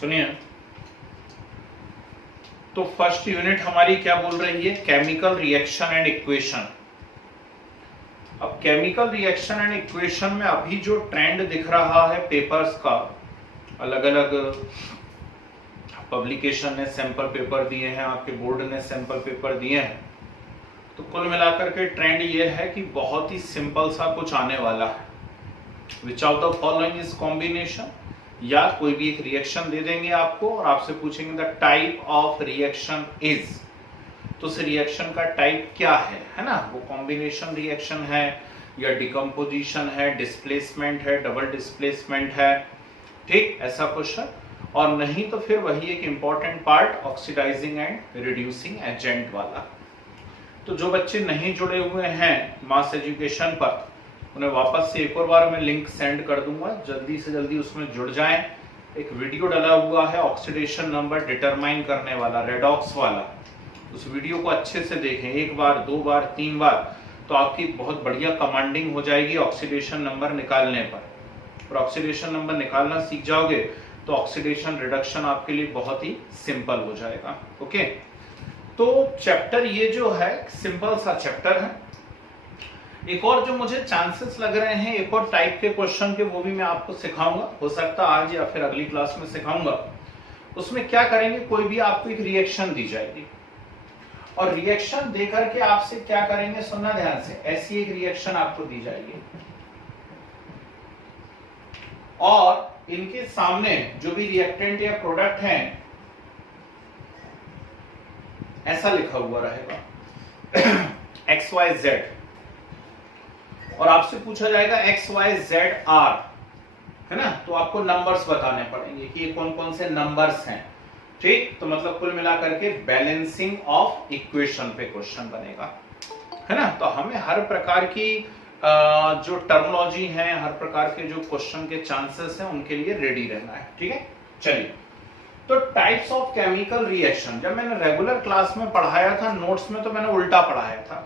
सुनिए, तो first unit हमारी क्या बोल रही है? Chemical reaction and equation. अब केमिकल रिएक्शन एंड इक्वेशन में अभी जो ट्रेंड दिख रहा है पेपर्स का, अलग अलग पब्लिकेशन ने सैंपल पेपर दिए हैं, आपके बोर्ड ने सैंपल पेपर दिए हैं, तो कुल मिलाकर के ट्रेंड ये है कि बहुत ही सिंपल सा कुछ आने वाला है। Which of the following is combination, या कोई भी एक रिएक्शन दे देंगे आपको और आपसे पूछेंगे the type of reaction is, तो उस रिएक्शन का टाइप क्या है ना? वो कॉम्बिनेशन रिएक्शन है या डिकम्पोजिशन है, डिस्प्लेसमेंट है, डबल डिस्प्लेसमेंट है, ठीक, ऐसा कुछ है। और नहीं तो फिर वही एक important part oxidising and reducing agent वाला। तो जो बच्चे नहीं जुड़े हुए हैं मास एजुकेशन पर, उन्हें वापस से एक और बार मैं लिंक सेंड कर दूंगा, जल्दी से जल्दी उसमें जुड़ जाएं। एक वीडियो डाला हुआ है ऑक्सीडेशन नंबर डिटरमाइन करने वाला, रेडॉक्स वाला, उस वीडियो को अच्छे से देखें, एक बार, दो बार, तीन बार, तो आपकी बहुत बढ़िया कमांडिंग हो जाएगी ऑक्सीडेशन नंबर निकालने पर। और ऑक्सीडेशन नंबर निकालना सीख जाओगे तो ऑक्सीडेशन रिडक्शन आपके लिए बहुत ही सिंपल हो जाएगा। ओके, तो चैप्टर ये जो है सिंपल सा चैप्टर है। एक और जो मुझे चांसेस लग रहे हैं एक और टाइप के क्वेश्चन के, वो भी मैं आपको सिखाऊंगा, हो सकता आज या फिर अगली क्लास में सिखाऊंगा। उसमें क्या करेंगे, कोई भी आपको एक रिएक्शन दी जाएगी और रिएक्शन देकर के आपसे क्या करेंगे, सुनना ध्यान से, ऐसी एक रिएक्शन आपको दी जाएगी और इनके सामने जो भी रिएक्टेंट या प्रोडक्ट है ऐसा लिखा हुआ रहेगा XYZ, और आपसे पूछा जाएगा XYZR, है ना? तो आपको नंबर्स बताने पड़ेंगे कि ये कौन कौन से नंबर्स हैं, ठीक। तो मतलब कुल मिलाकर के बैलेंसिंग ऑफ इक्वेशन पे क्वेश्चन बनेगा, है ना? तो हमें हर प्रकार की जो टर्मिनोलॉजी है, हर प्रकार के जो क्वेश्चन के चांसेस हैं, उनके लिए रेडी रहना है, ठीक है। चलिए, तो टाइप्स ऑफ केमिकल रिएक्शन, जब मैंने रेगुलर क्लास में पढ़ाया था, नोट्स में तो मैंने उल्टा पढ़ाया था।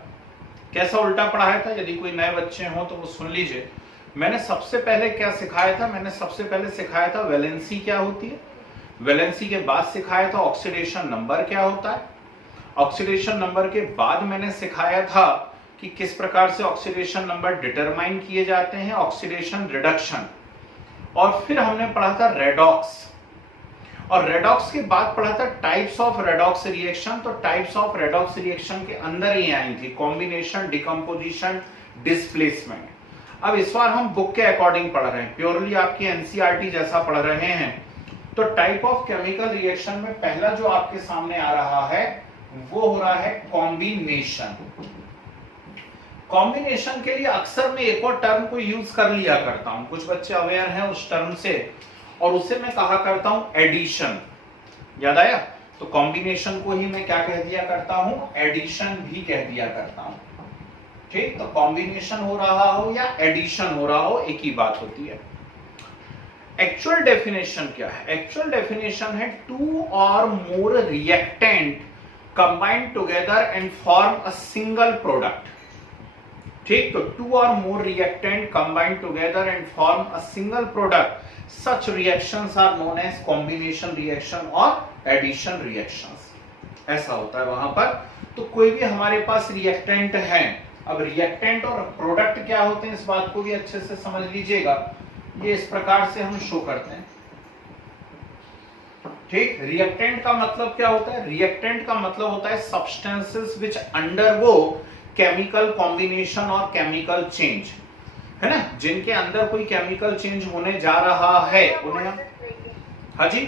कैसा उल्टा पढ़ाया था? यदि कोई नए बच्चे हो तो वो सुन लीजिए। मैंने सबसे पहले क्या सिखाया था? मैंने सबसे पहले सिखाया था वैलेंसी क्या होती है, वैलेंसी के बाद सिखाया था ऑक्सीडेशन नंबर क्या होता है, ऑक्सीडेशन नंबर के बाद मैंने सिखाया था कि किस प्रकार से ऑक्सीडेशन नंबर डिटरमाइन किए जाते हैं, ऑक्सीडेशन रिडक्शन, और फिर हमने पढ़ा था रेडॉक्स, और रेडॉक्स के बाद पढ़ा था टाइप्स ऑफ रेडॉक्स रिएक्शन। तो टाइप्स ऑफ रेडॉक्स रिएक्शन के अंदर ही आई थी कॉम्बिनेशन, डिकम्पोजिशन, डिस्प्लेसमेंट। अब इस बार हम बुक के अकॉर्डिंग पढ़ रहे हैं, प्योरली आपकी एनसीईआरटी जैसा पढ़ रहे हैं। तो टाइप ऑफ केमिकल रिएक्शन में पहला जो आपके सामने आ रहा है वो हो रहा है कॉम्बिनेशन। कॉम्बिनेशन के लिए अक्सर मैं एक और टर्म को यूज कर लिया करता हूं, कुछ बच्चे अवेयर हैं उस टर्म से, और उसे मैं कहा करता हूं एडिशन। याद आया? तो कॉम्बिनेशन को ही मैं क्या कह दिया करता हूं, एडिशन भी कह दिया करता हूं, ठीक। तो कॉम्बिनेशन हो रहा हो या एडिशन हो रहा हो, एक ही बात होती है। एक्चुअल डेफिनेशन क्या है? एक्चुअल डेफिनेशन है two or more reactant combined together and form a single product, ठीक। तो two or more reactant combined together and form a single product, such reactions are known as combination reaction और addition reactions, ऐसा होता है वहां पर। तो कोई भी हमारे पास रिएक्टेंट है, अब रिएक्टेंट और प्रोडक्ट क्या होते हैं इस बात को भी अच्छे से समझ लीजिएगा। ये इस प्रकार से हम शो करते हैं, ठीक। रिएक्टेंट का मतलब क्या होता है? रिएक्टेंट का मतलब होता है substances which undergo chemical combination और केमिकल चेंज, है ना? जिनके अंदर कोई केमिकल चेंज होने जा रहा है उन्हें हम, हाँ जी,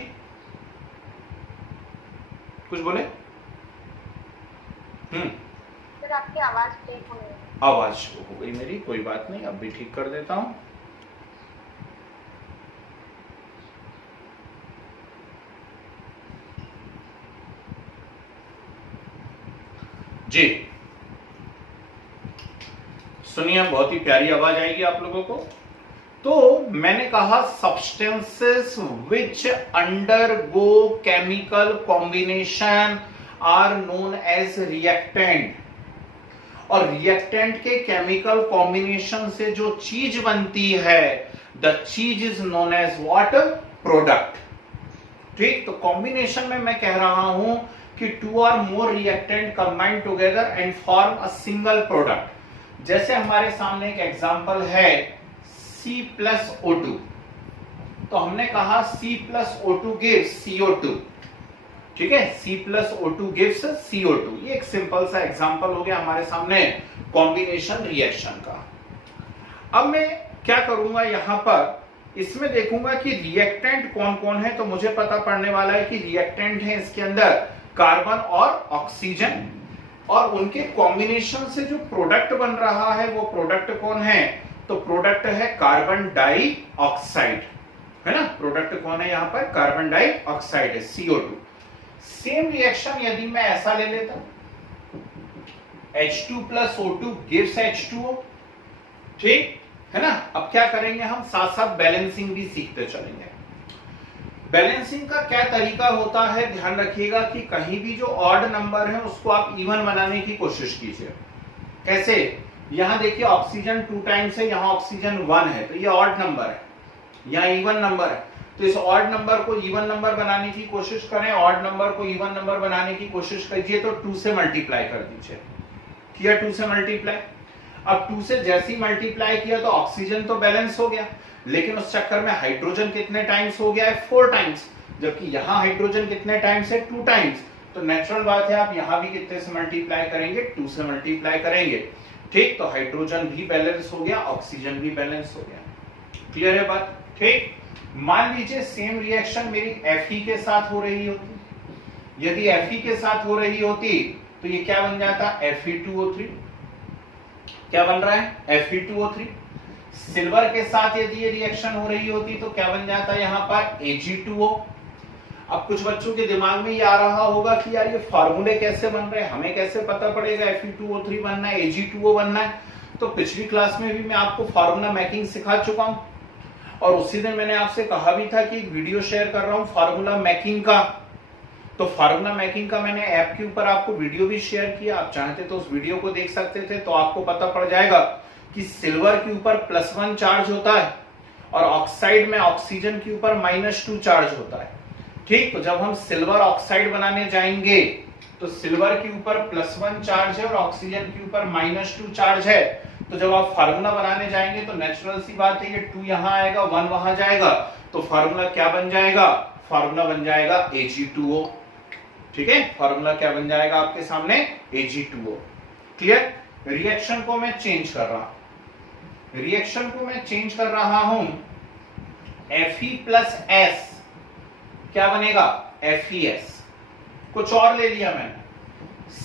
कुछ बोले? सर आपकी आवाज ब्रेक हो गई। आवाज हो गई मेरी, कोई बात नहीं, अब भी ठीक कर देता हूं। जी सुनिए, बहुत ही प्यारी आवाज आएगी आप लोगों को। तो मैंने कहा substances which undergo chemical combination are known as reactant, और रिएक्टेंट के केमिकल कॉम्बिनेशन से जो चीज बनती है, द चीज is known as what? Product. ठीक, तो कॉम्बिनेशन में मैं कह रहा हूं कि two or more reactant combine together and form a single product. जैसे हमारे सामने एक एग्जांपल है C+O2, तो हमने कहा C+O2 गिव्स CO2, ठीक है, C+O2 गिव्स CO2। ये एक सिंपल सा एग्जांपल हो गया हमारे सामने कॉम्बिनेशन रिएक्शन का। अब मैं क्या करूंगा, यहां पर इसमें देखूंगा कि रिएक्टेंट कौन कौन है। तो मुझे पता पड़ने वाला है कि रिएक्टेंट है इसके अंदर कार्बन और ऑक्सीजन, और उनके कॉम्बिनेशन से जो प्रोडक्ट बन रहा है वो प्रोडक्ट कौन है, तो प्रोडक्ट है कार्बन डाइऑक्साइड, है ना। प्रोडक्ट कौन है यहाँ पर, कार्बन डाइऑक्साइड है, CO2। सेम रिएक्शन यदि मैं ऐसा ले लेता, H2 + O2 गिव्स H2O, ठीक है ना। अब क्या करेंगे, हम साथ साथ बैलेंसिंग भी सीखते चलेंगे। बैलेंसिंग का क्या तरीका होता है, ध्यान रखिएगा कि कहीं भी जो ऑड नंबर है उसको आप इवन बनाने की कोशिश कीजिए। कैसे, यहां देखिए ऑक्सीजन 2 टाइम्स है, यहां ऑक्सीजन 1 है, तो ये ऑड नंबर है, यहां इवन नंबर है। तो इस ऑड नंबर को इवन नंबर बनाने की कोशिश करें, ऑड नंबर को इवन नंबर बनाने की कोशिश कीजिए, तो 2 से मल्टीप्लाई कर दीजिए। किया 2 से मल्टीप्लाई। अब 2 से जैसे ही मल्टीप्लाई किया तो ऑक्सीजन तो बैलेंस हो गया, लेकिन उस चक्कर में हाइड्रोजन कितने टाइम्स हो गया है, 4 टाइम्स, जबकि यहां हाइड्रोजन कितने टाइम्स है, 2 टाइम्स। तो नेचुरल बात है आप यहां भी कितने से मल्टीप्लाई करेंगे, 2 से मल्टीप्लाई करेंगे, ठीक। तो हाइड्रोजन भी बैलेंस हो गया, ऑक्सीजन भी बैलेंस हो गया। क्लियर है बात, ठीक। मान लीजिए सेम रिएक्शन मेरी Fe के साथ हो रही होती, यदि Fe के साथ हो रही होती तो ये क्या बन जाता, Fe2O3। क्या बन रहा है, Fe2O3। सिल्वर के साथ यदि ये रिएक्शन हो रही होती तो क्या बन जाता है यहाँ पर, Ag2O। अब कुछ बच्चों के दिमाग में ये आ रहा होगा कि यार ये फार्मूले कैसे बन रहे हैं, हमें कैसे पता पड़ेगा Fe2O3 बनना है, Ag2O बनना है। तो पिछली क्लास में भी मैं आपको फार्मूला मेकिंग सिखा चुका हूं, और उसी दिन मैंने आपसे कहा भी था कि एक वीडियो शेयर कर रहा हूं फार्मूला मेकिंग का। तो फार्मूला मेकिंग का मैंने ऐप के ऊपर आपको वीडियो भी शेयर किया, आप चाहते तो उस वीडियो को देख सकते थे, तो आपको पता पड़ जाएगा कि सिल्वर के ऊपर +1 चार्ज होता है और ऑक्साइड में ऑक्सीजन के ऊपर -2 चार्ज होता है, ठीक। तो जब हम सिल्वर ऑक्साइड बनाने जाएंगे तो सिल्वर के ऊपर +1 चार्ज है और ऑक्सीजन के ऊपर -2 चार्ज है। तो जब आप फार्मूला बनाने जाएंगे तो नेचुरल सी बात है, ये 2 यहां आएगा, 1 वहां जाएगा, तो फार्मूला क्या बन जाएगा, फार्मूला बन जाएगा Ag2O, ठीक है। फार्मूला क्या बन जाएगा आपके सामने, Ag2O। क्लियर। रिएक्शन को मैं चेंज कर रहा हूं, रिएक्शन को मैं चेंज कर रहा हूं, Fe + S क्या बनेगा, FeS। कुछ और ले लिया मैंने,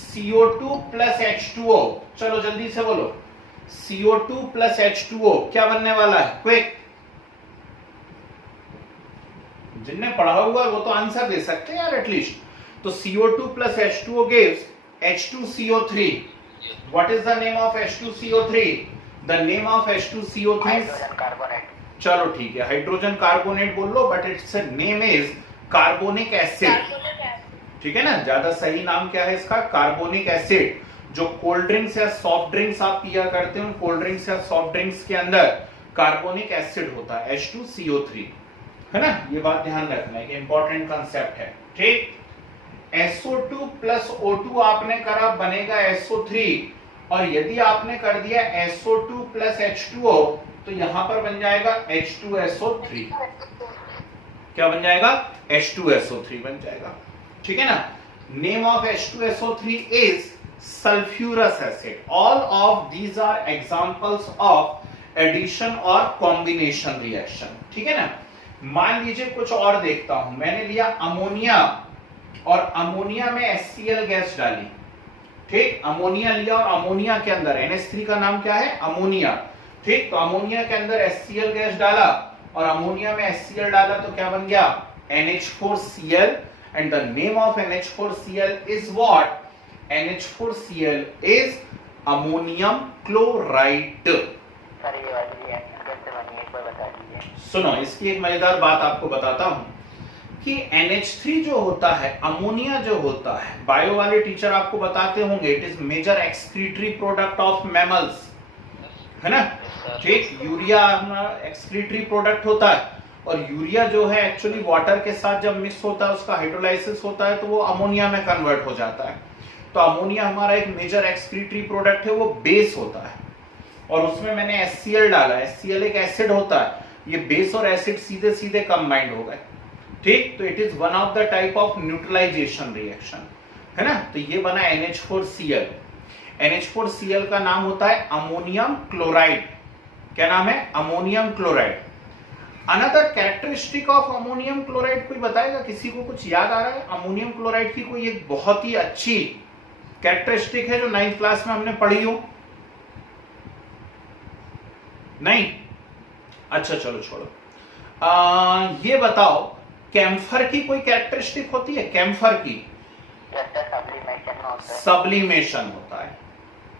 CO2 + H2O। चलो जल्दी से बोलो, CO2 + H2O क्या बनने वाला है, क्विक। जिनने पढ़ा हुआ है वो तो आंसर दे सकते हैं यार एटलीस्ट। तो CO2 + H2O gives H2CO3। What is the name of H2CO3? The name of H2CO3 hydrogen carbonate. चलो ठीक है, हाइड्रोजन कार्बोनेट बोल लो, but it's name is carbonic acid, ठीक है ना। ज्यादा सही नाम क्या है इसका, कार्बोनिक एसिड। जो कोल्ड ड्रिंक्स या सॉफ्ट ड्रिंक्स आप पिया करते हो, कोल्ड ड्रिंक्स या सॉफ्ट ड्रिंक्स के अंदर कार्बोनिक एसिड होता है, H2CO3, है ना। ये बात ध्यान रखना, एक इंपॉर्टेंट कंसेप्ट है, ठीक। SO2 + O2 आपने करा, बनेगा SO3, और यदि आपने कर दिया SO2 + H2O तो यहां पर बन जाएगा H2SO3। क्या बन जाएगा, H2SO3 बन जाएगा, ठीक है ना। Name of H2SO3 is sulphurous acid. All of these are examples of addition और कॉम्बिनेशन रिएक्शन, ठीक है ना। मान लीजिए कुछ और देखता हूं, मैंने लिया अमोनिया और अमोनिया में HCl गैस डाली, ठीक। अमोनिया लिया और अमोनिया के अंदर NH3 का नाम क्या है, अमोनिया, ठीक। तो अमोनिया के अंदर HCl गैस डाला और अमोनिया में HCl डाला तो क्या बन गया, NH4Cl। And the name of NH4Cl is what, NH4Cl is ammonium chloride. Sir ये वाली रिएक्शन कैसे बनी एक बार बता दीजिए। सुनो, इसकी एक मजेदार बात आपको बताता हूं कि NH3 जो होता है, अमोनिया जो होता है, बायो वाले टीचर आपको बताते होंगे, it is major excretory product of mammals, है ना, ठीक। यूरिया एक्सक्रीटरी प्रोडक्ट होता है, और यूरिया जो है एक्चुअली वाटर के साथ जब मिक्स होता है, उसका हाइड्रोलाइसिस होता है तो वो अमोनिया में कन्वर्ट हो जाता है। तो अमोनिया हमारा एक मेजर एक्सक्रीटरी प्रोडक्ट है, वो बेस होता है। और उसमें मैंने HCl डाला। HCl एक एसिड होता है, ये बेस और एसिड सीधे सीधे कंबाइंड हो गए, ठीक। तो it is one of the type of neutralisation reaction, है ना। तो ये बना NH4Cl। NH4Cl का नाम होता है अमोनियम क्लोराइड। क्या नाम है? Ammonium chloride. Another characteristic of ammonium chloride कोई बताएगा? किसी को कुछ याद आ रहा है? अमोनियम क्लोराइड की कोई एक बहुत ही अच्छी कैरेक्टरिस्टिक है जो 9th क्लास में हमने पढ़ी हो? नहीं? अच्छा चलो छोड़ो। ये बताओ, कैम्फर की कोई कैरेक्टरिस्टिक होती है? कैम्फर की सब्लिमेशन होता है।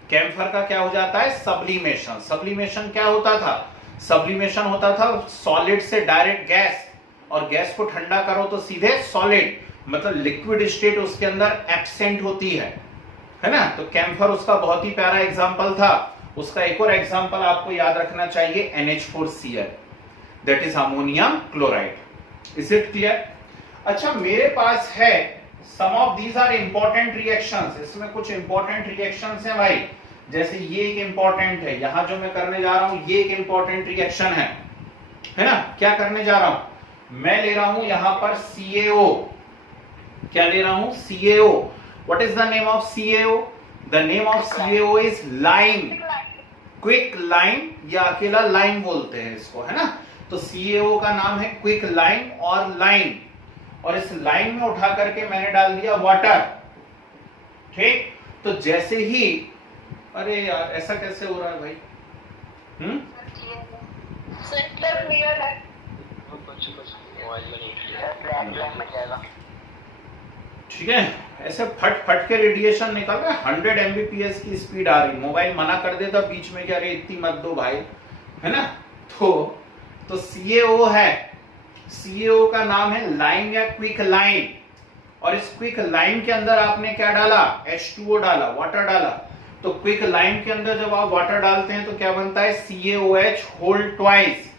कैम्फर का क्या हो जाता है? सब्लिमेशन। सब्लिमेशन क्या होता था? सब्लिमेशन होता था सॉलिड से डायरेक्ट गैस, और गैस को ठंडा करो तो सीधे सॉलिड, मतलब लिक्विड स्टेट उसके अंदर एब्सेंट होती है ना। तो कैम्फर उसका बहुत ही प्यारा एग्जांपल था। उसका एक और एग्जांपल आपको याद रखना चाहिए, NH4Cl, that is ammonium chloride. Is it clear? अच्छा, मेरे पास है some of these are important reactions. इसमें कुछ इंपॉर्टेंट रिएक्शंस हैं भाई, जैसे ये एक इंपॉर्टेंट है, यहां जो मैं करने जा रहा हूं ये एक इंपॉर्टेंट रिएक्शन है ना। क्या करने जा रहा हूं? मैं ले रहा हूं यहां पर CaO। क्या ले रहा हूं? CaO। What is the name of CaO? The name of CaO is lime, quick lime, या अकेला लाइम बोलते हैं इसको, है ना। तो CaO का नाम है क्विक लाइम और लाइम, और इस लाइम में उठा करके मैंने डाल दिया वाटर, ठीक। तो जैसे ही, अरे यार ऐसा कैसे हो रहा है भाई? क्लियर है। ठीक है, ऐसे फट फट के रेडिएशन निकल रहा है, 100 Mbps की स्पीड आ रही। मोबाइल मना कर देता बीच में कि अरे इतनी मत दो भाई, है ना। तो CaO है, CaO का नाम है लाइम या क्विक लाइम, और इस क्विक लाइम के अंदर आपने क्या डाला? H2O डाला, वाटर डाला। तो क्विक लाइम के अंदर जब आप वाटर डालते हैं तो क्या बनता है? CaOH होल ट्वाइस,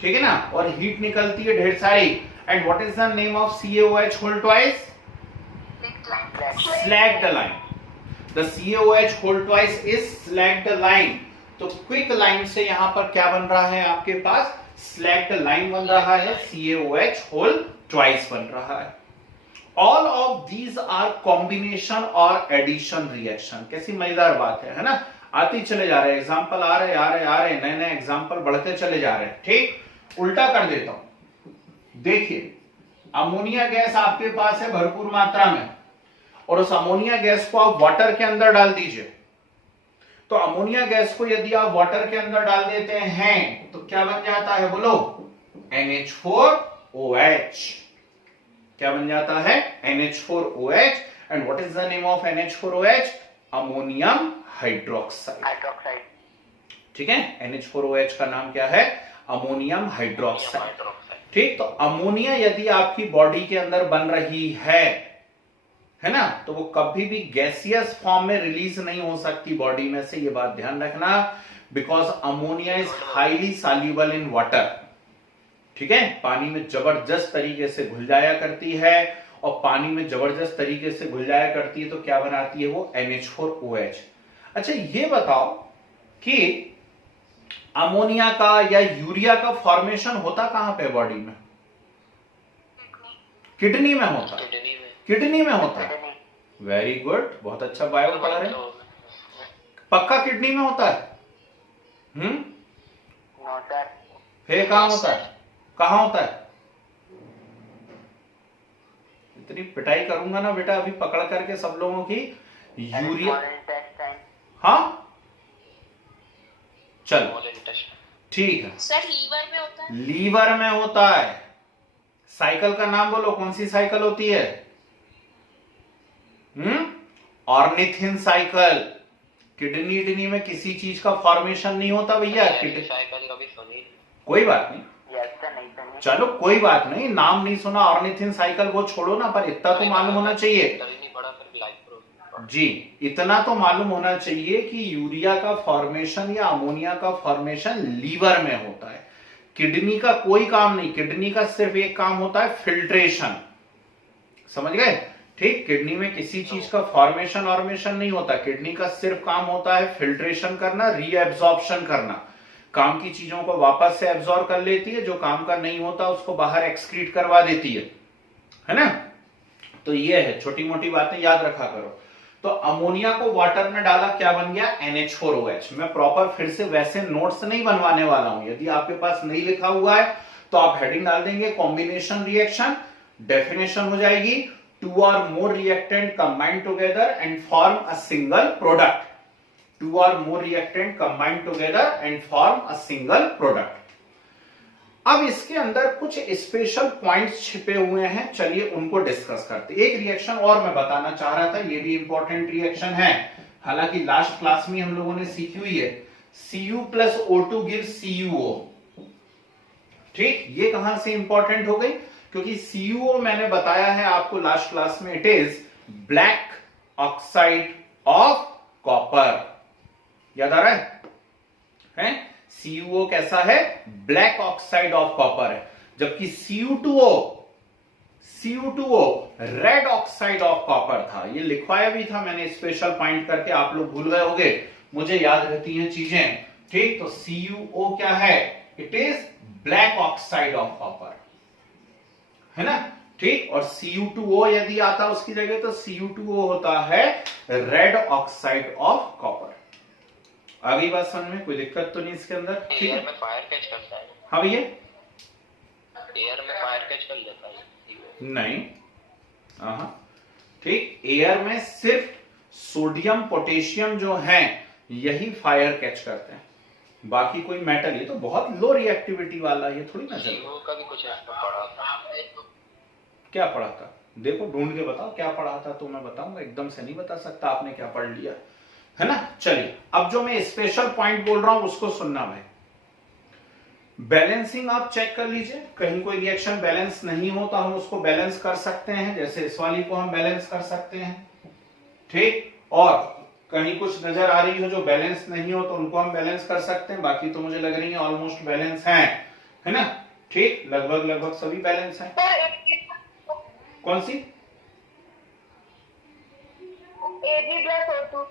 ठीक है ना, और हीट निकलती है ढेर सारी। And what is the name of CaOH whole twice? Slacked line. The CaOH whole twice is slacked line. तो क्विक लाइन से यहां पर क्या बन रहा है आपके पास? स्लैक्ड लाइन बन रहा है, CaOH whole twice बन रहा है। All of these are combination और addition reaction। कैसी मजेदार बात है ना। आती चले जा रहे एग्जाम्पल, आ रहे नए नए एग्जाम्पल बढ़ते चले जा रहे हैं, ठीक। उल्टा कर देता हूं, देखिए अमोनिया गैस आपके पास है भरपूर मात्रा में, और उस अमोनिया गैस को आप वाटर के अंदर डाल दीजिए। तो अमोनिया गैस को यदि आप वाटर के अंदर डाल देते हैं तो क्या बन जाता है? बोलो, NH4OH। क्या बन जाता है? NH4OH। And what is the name of NH4OH? Ammonium hydroxide. ठीक है, NH4OH का नाम क्या है? अमोनियम हाइड्रोक्साइड, ठीक। तो अमोनिया यदि आपकी बॉडी के अंदर बन रही है ना, तो वो कभी भी गैसियस फॉर्म में रिलीज नहीं हो सकती बॉडी में से, ये बात ध्यान रखना, because ammonia is highly soluble in water, ठीक है। पानी में जबरदस्त तरीके से घुल जाया करती है, और पानी में जबरदस्त तरीके से घुल जाया करती है तो क्या बनाती है वो? NH4OH। अच्छा ये बताओ कि अमोनिया का या यूरिया का फॉर्मेशन होता कहां पे बॉडी में? किडनी में होता है, किडनी में होता है। वेरी गुड, बहुत अच्छा बायो पढ़ रहे हैं। पक्का किडनी में होता है? फिर कहां होता है? कहां होता है? इतनी पिटाई करूंगा ना बेटा अभी पकड़ करके सब लोगों की। यूरिया, हाँ चलो ठीक है। सर लीवर में होता है? लीवर में होता है। साइकिल का नाम बोलो, कौन सी साइकिल होती है? Ornithine cycle. किडनी में किसी चीज का फॉर्मेशन नहीं होता भैया। कोई बात नहीं, चलो कोई बात नहीं, नाम नहीं सुना ऑर्निथिन साइकिल वो छोड़ो ना, पर इतना तो मालूम होना चाहिए जी, इतना तो मालूम होना चाहिए कि यूरिया का फॉर्मेशन या अमोनिया का फॉर्मेशन लीवर में होता है। किडनी का कोई काम नहीं, किडनी का सिर्फ एक काम होता है फिल्ट्रेशन, समझ गए? ठीक, किडनी में किसी चीज का फॉर्मेशन ऑर्मेशन नहीं होता, किडनी का सिर्फ काम होता है फिल्ट्रेशन करना, रीएब्जॉर्प्शन करना, काम की चीजों को वापस से एब्जॉर्ब कर लेती है, जो काम का नहीं होता उसको बाहर एक्सक्रीट करवा देती है ना? तो ये है, छोटी मोटी बातें याद रखा करो। तो अमोनिया को वाटर में डाला, क्या बन गया? NH4OH। मैं प्रॉपर फिर से वैसे नोट्स नहीं बनवाने वाला हूं, यदि आपके पास नहीं लिखा हुआ है तो आप हेडिंग डाल देंगे कॉम्बिनेशन रिएक्शन, डेफिनेशन हो जाएगी two or more reactant combine together and form a single product, two or more reactant combine together and form a single product. अब इसके अंदर कुछ स्पेशल पॉइंट्स छिपे हुए हैं, चलिए उनको डिस्कस करते हैं। एक रिएक्शन और मैं बताना चाह रहा था, ये भी इंपॉर्टेंट रिएक्शन है, हालांकि लास्ट क्लास में हम लोगों ने सीखी हुई है। Cu plus O2 gives CuO। ठीक, ये कहां से इंपॉर्टेंट हो गई? क्योंकि CuO मैंने बताया है आपको लास्ट क्लास में, it is black oxide of copper. याद आ रहा है? CuO कैसा है? ब्लैक ऑक्साइड ऑफ कॉपर है, जबकि Cu2O red oxide of copper था। ये लिखवाया भी था मैंने स्पेशल पॉइंट करके, आप लोग भूल गए होंगे, मुझे याद रहती हैं चीजें। ठीक, तो CuO क्या है? It is black oxide of copper, है ना? ठीक, और Cu2O यदि आता उसकी जगह तो Cu2O होता है रेड ऑक्साइड ऑफ कॉपर। आ गई बात समझ में? कोई दिक्कत तो नहीं इसके अंदर? ठीक है, में फायर कैच करता है। हाँ भैया, एयर में फायर कैच कर लेता है? नहीं, ठीक, एयर में सिर्फ सोडियम पोटेशियम जो है यही फायर कैच करते हैं, बाकी कोई मेटल, ये तो बहुत लो रिएक्टिविटी वाला, ये थोड़ी ना चल। का भी कुछ ऐसा पढ़ा था? क्या पढ़ा था? देखो ढूंढ के बताओ क्या पढ़ा था, तो मैं बताऊंगा, एकदम से नहीं बता सकता आपने क्या पढ़ लिया, है ना? चलिए, अब जो मैं स्पेशल पॉइंट बोल रहा हूं उसको सुनना भाई। बैलेंसिंग आप चेक कर लीजिए, कहीं कोई रिएक्शन बैलेंस नहीं हो तो हम उसको बैलेंस कर सकते हैं, जैसे इस वाली को हम बैलेंस कर सकते हैं। ठीक, और कहीं कुछ नजर आ रही हो जो बैलेंस नहीं हो तो उनको हम बैलेंस कर सकते हैं, बाकी तो मुझे लग रही है ऑलमोस्ट बैलेंस है ना? ठीक, लगभग सभी बैलेंस हैं। कौन सी? Ag plus O2।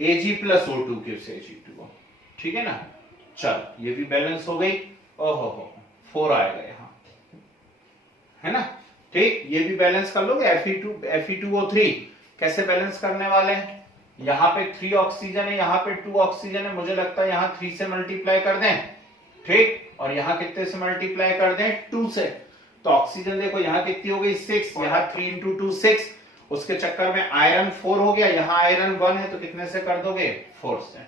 Ag plus O2 gives Ag2O, ठीक है ना? चल, ये भी बैलेंस हो गई। ओहो 4 आएगा यहाँ, है ना? ठीक, ये भी बैलेंस कर लोगे। Fe2O3 कैसे बैलेंस करने वाले हैं? यहाँ पे 3 ऑक्सीजन है, यहाँ पे 2 ऑक्सीजन है, मुझे लगता है यहाँ 3 से मल्टीप्लाई कर दें। ठीक, और यहाँ कितने से मल्टीप्लाई कर दें? 2 से। तो ऑक्सीजन देखो यहाँ कितनी हो गई? 6, यहाँ 3 × 2 6, उसके चक्कर में आयरन 4 हो गया, यहाँ आयरन 1 है तो कितने से कर दोगे? 4 से।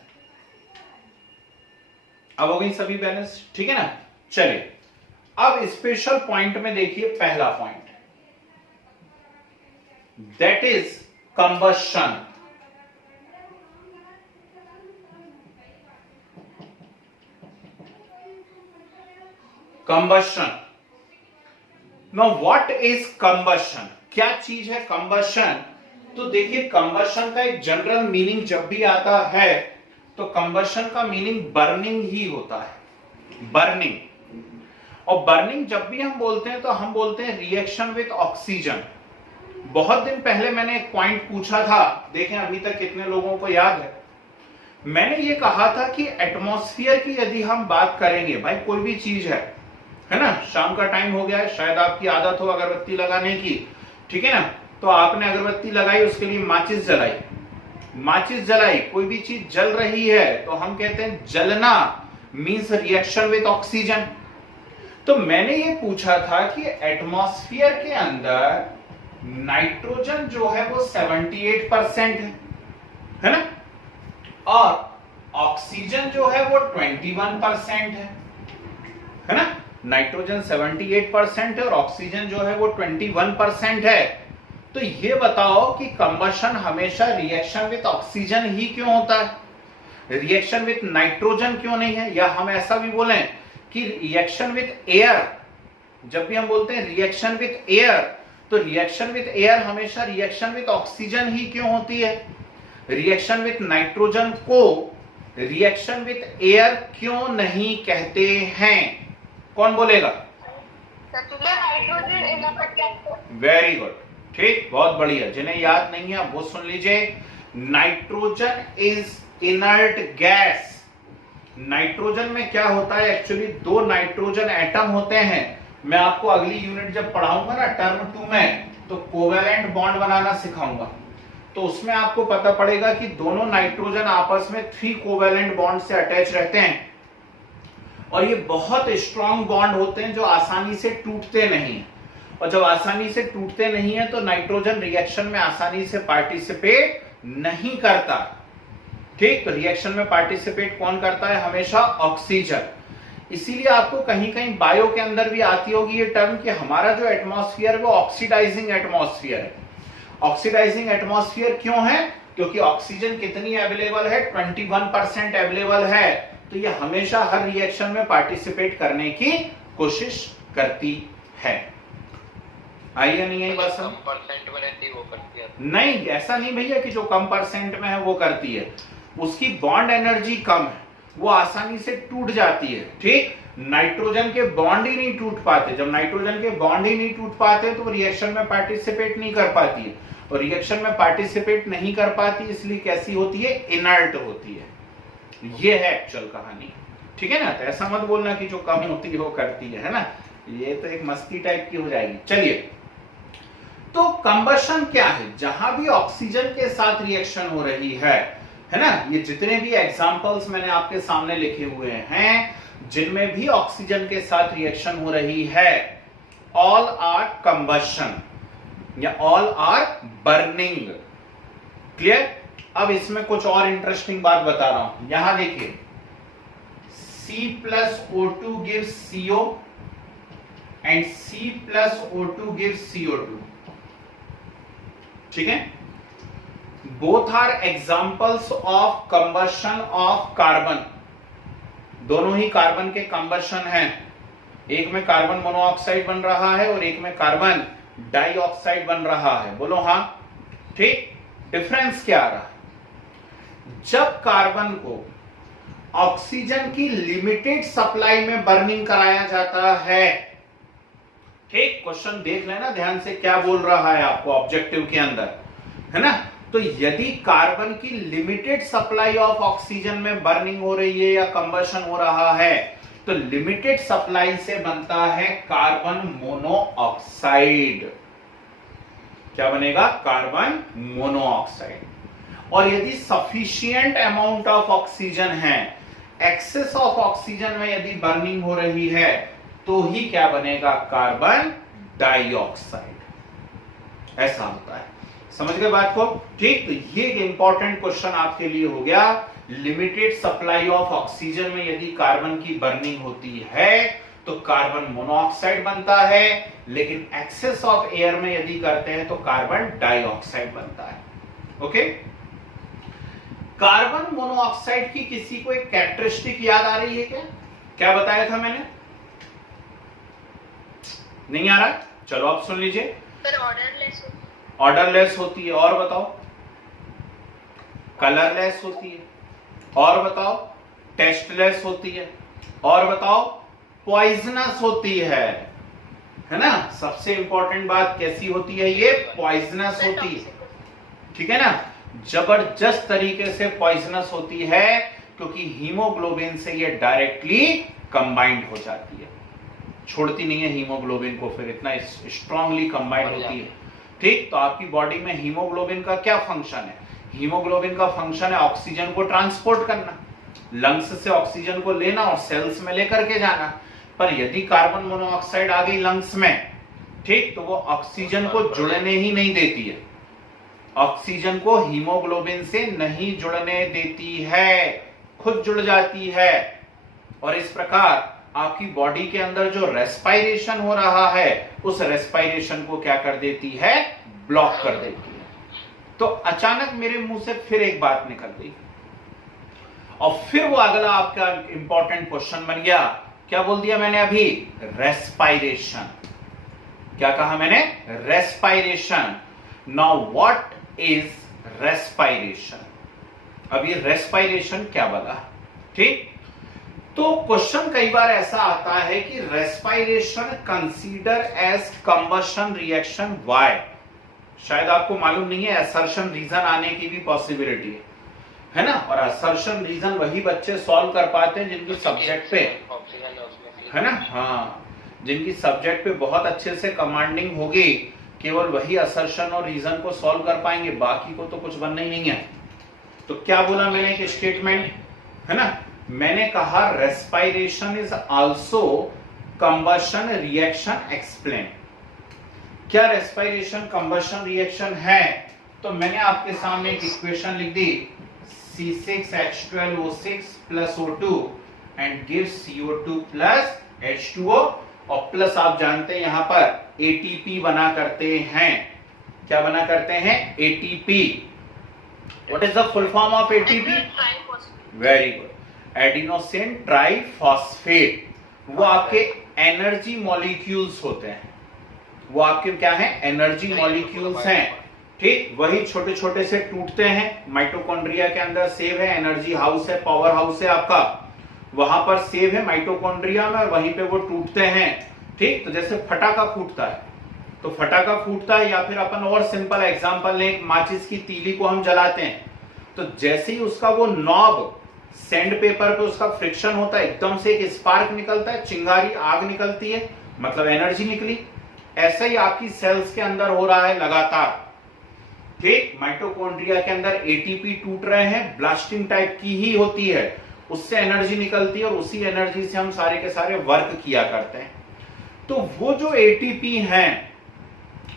अब हो गई सभी बैलेंस, ठीक है ना? चलिए, अब स्पेशल पॉइंट में देखिए पहला point, that is combustion. Combustion. Now what is combustion? क्या चीज है कंबशन? तो देखिए, कंबशन का एक जनरल मीनिंग जब भी आता है तो कंबशन का मीनिंग बर्निंग ही होता है, बर्निंग। और बर्निंग जब भी हम बोलते हैं तो हम बोलते हैं रिएक्शन विद ऑक्सीजन। बहुत दिन पहले मैंने एक पॉइंट पूछा था, देखें अभी तक कितने लोगों को याद है। मैंने ये कहा था कि एटमॉस्फेयर की यदि हम बात करेंगे, भाई कोई भी चीज है ना? शाम का टाइम हो गया है, शायद आपकी आदत हो अगरबत्ती लगाने की, ठीक है ना? तो आपने अगरबत्ती लगाई, उसके लिए माचिस जलाई, कोई भी चीज जल रही है तो हम कहते हैं जलना, मींस रिएक्शन विद ऑक्सीजन। तो मैंने ये पूछा था कि एटमॉस्फेयर के अंदर नाइट्रोजन जो है वो 78% है ना? और ऑक्सीजन जो है वो 21% है ना? नाइट्रोजन 78% है और ऑक्सीजन जो है वो 21% है। तो ये बताओ कि कंबशन हमेशा रिएक्शन विद ऑक्सीजन ही क्यों होता है, रिएक्शन विद नाइट्रोजन क्यों नहीं है? या हम ऐसा भी बोलें कि रिएक्शन विद एयर, जब भी हम बोलते हैं रिएक्शन विद एयर, तो रिएक्शन विद एयर हमेशा रिएक्शन विद ऑक्सीजन ही क्यों होती है? रिएक्शन विद नाइट्रोजन को रिएक्शन विद एयर क्यों नहीं कहते हैं? कौन बोलेगा? नाइट्रोजन इनर्ट, वेरी गुड, ठीक, बहुत बढ़िया। जिन्हें याद नहीं है वो सुन लीजिए। Nitrogen is inert gas. Nitrogen में क्या होता है, एक्चुअली दो नाइट्रोजन एटम होते हैं। मैं आपको अगली यूनिट जब पढ़ाऊंगा ना टर्म 2 में, तो कोवेलेंट बॉन्ड बनाना सिखाऊंगा, तो उसमें आपको पता पड़ेगा कि दोनों नाइट्रोजन आपस में 3 कोवेलेंट बॉन्ड से अटैच रहते हैं, और ये बहुत स्ट्रॉन्ग बॉन्ड होते हैं जो आसानी से टूटते नहीं। और जब आसानी से टूटते नहीं है तो नाइट्रोजन रिएक्शन में आसानी से पार्टिसिपेट नहीं करता। ठीक, तो रिएक्शन में पार्टिसिपेट कौन करता है? हमेशा ऑक्सीजन। इसीलिए आपको कहीं कहीं बायो के अंदर भी आती होगी ये टर्म कि हमारा जो एटमॉस्फेयर वो ऑक्सीडाइजिंग एटमॉस्फेयर है। ऑक्सीडाइजिंग एटमॉस्फेयर क्यों है? क्योंकि ऑक्सीजन कितनी अवेलेबल है? 21% अवेलेबल है। तो ये हमेशा हर रिएक्शन में पार्टिसिपेट करने की कोशिश करती है। आई या नहीं आई बात समझ? परसेंट में रहती है वो करती है? नहीं, ऐसा नहीं भैया कि जो कम परसेंट में है वो करती है, उसकी बॉन्ड एनर्जी कम है, वो आसानी से टूट जाती है। ठीक, नाइट्रोजन के बॉन्ड ही नहीं टूट पाते। जब नाइट्रोजन के बॉन्ड ही नहीं टूट पाते तो रिएक्शन में पार्टिसिपेट नहीं कर पाती है, और रिएक्शन में पार्टिसिपेट नहीं कर पाती इसलिए कैसी होती है? इनर्ट होती है। ये है एक्चुअल कहानी। ठीक है ना? तो ऐसा मत बोलना कि जो कम होती है वो करती है ना, ये तो एक मस्ती टाइप की हो जाएगी। चलिए, तो कंबशन क्या है? जहां भी ऑक्सीजन के साथ रिएक्शन हो रही है ना, ये जितने भी एग्जांपल्स मैंने आपके सामने लिखे हुए हैं जिनमें भी ऑक्सीजन के साथ रिएक्शन हो रही है, ऑल आर कंबशन या ऑल आर बर्निंग। क्लियर? अब इसमें कुछ और इंटरेस्टिंग बात बता रहा हूं। यहां देखिए, C+O2 gives CO and C+O2 gives CO2. ठीक है? Both are examples of combustion of carbon. दोनों ही कार्बन के कंबशन हैं। एक में कार्बन मोनोऑक्साइड बन रहा है और एक में कार्बन डाइऑक्साइड बन रहा है। बोलो हाँ। ठीक, डिफरेंस क्या आ रहा है? जब कार्बन को ऑक्सीजन की लिमिटेड सप्लाई में बर्निंग कराया जाता है, ठीक, क्वेश्चन देख लेना ध्यान से क्या बोल रहा है आपको ऑब्जेक्टिव के अंदर, है ना? तो यदि कार्बन की लिमिटेड सप्लाई ऑफ ऑक्सीजन में बर्निंग हो रही है या कंबशन हो रहा है, तो लिमिटेड सप्लाई से बनता है कार्बन मोनोऑक्साइड। क्या बनेगा? Carbon monoxide. और यदि सफिशिएंट अमाउंट ऑफ ऑक्सीजन है, एक्सेस ऑफ ऑक्सीजन में यदि बर्निंग हो रही है, तो ही क्या बनेगा? Carbon dioxide. ऐसा होता है। समझ गए बात को? ठीक, तो ये इंपॉर्टेंट क्वेश्चन आपके लिए हो गया। लिमिटेड सप्लाई ऑफ ऑक्सीजन में यदि कार्बन की बर्निंग होती है तो कार्बन मोनोऑक्साइड बनता है, लेकिन एक्सेस ऑफ एयर में यदि करते हैं तो कार्बन डाइऑक्साइड बनता है। ओके? कार्बन मोनोऑक्साइड की किसी को एक कैरेक्टरिस्टिक याद आ रही है क्या? क्या बताया था मैंने? नहीं आ रहा? चलो आप सुन लीजिए। ऑर्डरलेस होती है। और बताओ? कलरलेस होती है। और बताओ? टेस्टलेस होती है। और बताओ? पॉइजनस होती है ना? सबसे इंपॉर्टेंट बात कैसी होती है? ये पॉइजनस होती है। ठीक है ना? जबरदस्त तरीके से पॉइजनस होती है, क्योंकि हीमोग्लोबिन से ये डायरेक्टली कंबाइंड हो जाती है, छोड़ती नहीं है हीमोग्लोबिन को, फिर इतना स्ट्रांगली कंबाइंड होती है। ठीक, तो आपकी बॉडी में हीमोग्लोबिन का क्या फंक्शन है? हीमोग्लोबिन का फंक्शन है ऑक्सीजन को ट्रांसपोर्ट करना, लंग्स से ऑक्सीजन को लेना और सेल्स में लेकर के जाना। पर यदि कार्बन मोनोऑक्साइड आ गई लंग्स में, ठीक, तो वो ऑक्सीजन को जुड़ने ही नहीं देती है, ऑक्सीजन को हीमोग्लोबिन से नहीं जुड़ने देती है, खुद जुड़ जाती है। और इस प्रकार आपकी बॉडी के अंदर जो रेस्पायरेशन हो रहा है, उस रेस्पायरेशन को क्या कर देती है? ब्लॉक कर देती है। तो अचानक मेरे मुंह से फिर एक बात निकल गई, और फिर वो अगला आपका इंपॉर्टेंट क्वेश्चन बन गया। क्या बोल दिया मैंने अभी? रेस्पायरेशन। क्या कहा मैंने? Respiration. Now what is respiration? अब ये रेस्पायरेशन क्या बोला? ठीक, तो क्वेश्चन कई बार ऐसा आता है कि respiration consider as combustion reaction why, शायद आपको मालूम नहीं है, असर्शन रीजन आने की भी पॉसिबिलिटी है ना। और असर्शन रीजन वही बच्चे सॉल्व कर पाते हैं जिनकी सब्जेक्ट पे, है ना, हाँ, जिनकी सब्जेक्ट पे बहुत अच्छे से कमांडिंग होगी, केवल वही असर्शन और रीजन को सॉल्व कर पाएंगे, बाकी को तो कुछ बनना ही नहीं है। तो क्या बोला मैंने एक स्टेटमेंट, है ना, मैंने कहा respiration is also combustion reaction explain. क्या रेस्पिरेशन कंबशन रिएक्शन है? तो मैंने आपके सामने एक इक्वेशन लिख दी, C6H12O6 plus O2 and gives CO2 plus H2O, और प्लस आप जानते हैं यहां पर ATP बना करते हैं। क्या बना करते हैं? ATP। What is the full form of ATP? Very good. Adenosine triphosphate. वो आपके एनर्जी मॉलिक्यूल्स होते हैं, वो आपके क्या हैं? एनर्जी मॉलिक्यूल्स हैं, ठीक। वही छोटे छोटे से टूटते हैं, माइटोकॉन्ड्रिया के अंदर सेव है, एनर्जी हाउस है, पावर हाउस है आपका, वहां पर सेव है माइटोकॉन्ड्रिया में, और वहीं पे वो टूटते हैं, ठीक। तो जैसे फटाका फूटता है, तो फटाका फूटता है, या फिर अपन और सिंपल एग्जांपल लें, माचिस की तीली को हम जलाते हैं, तो जैसे ही उसका वो नॉब सैंड पेपर पे उसका फ्रिक्शन होता है, एकदम से एक स्पार्क निकलता है, चिंगारी आग निकलती है, मतलब एनर्जी निकली। ऐसा ही आपकी सेल्स के अंदर हो रहा है लगातार, ठीक। माइटोकॉन्ड्रिया के अंदर एटीपी टूट रहे हैं, ब्लास्टिंग टाइप की ही होती है, उससे एनर्जी निकलती है, और उसी एनर्जी से हम सारे के सारे वर्क किया करते हैं। तो वो जो एटीपी हैं,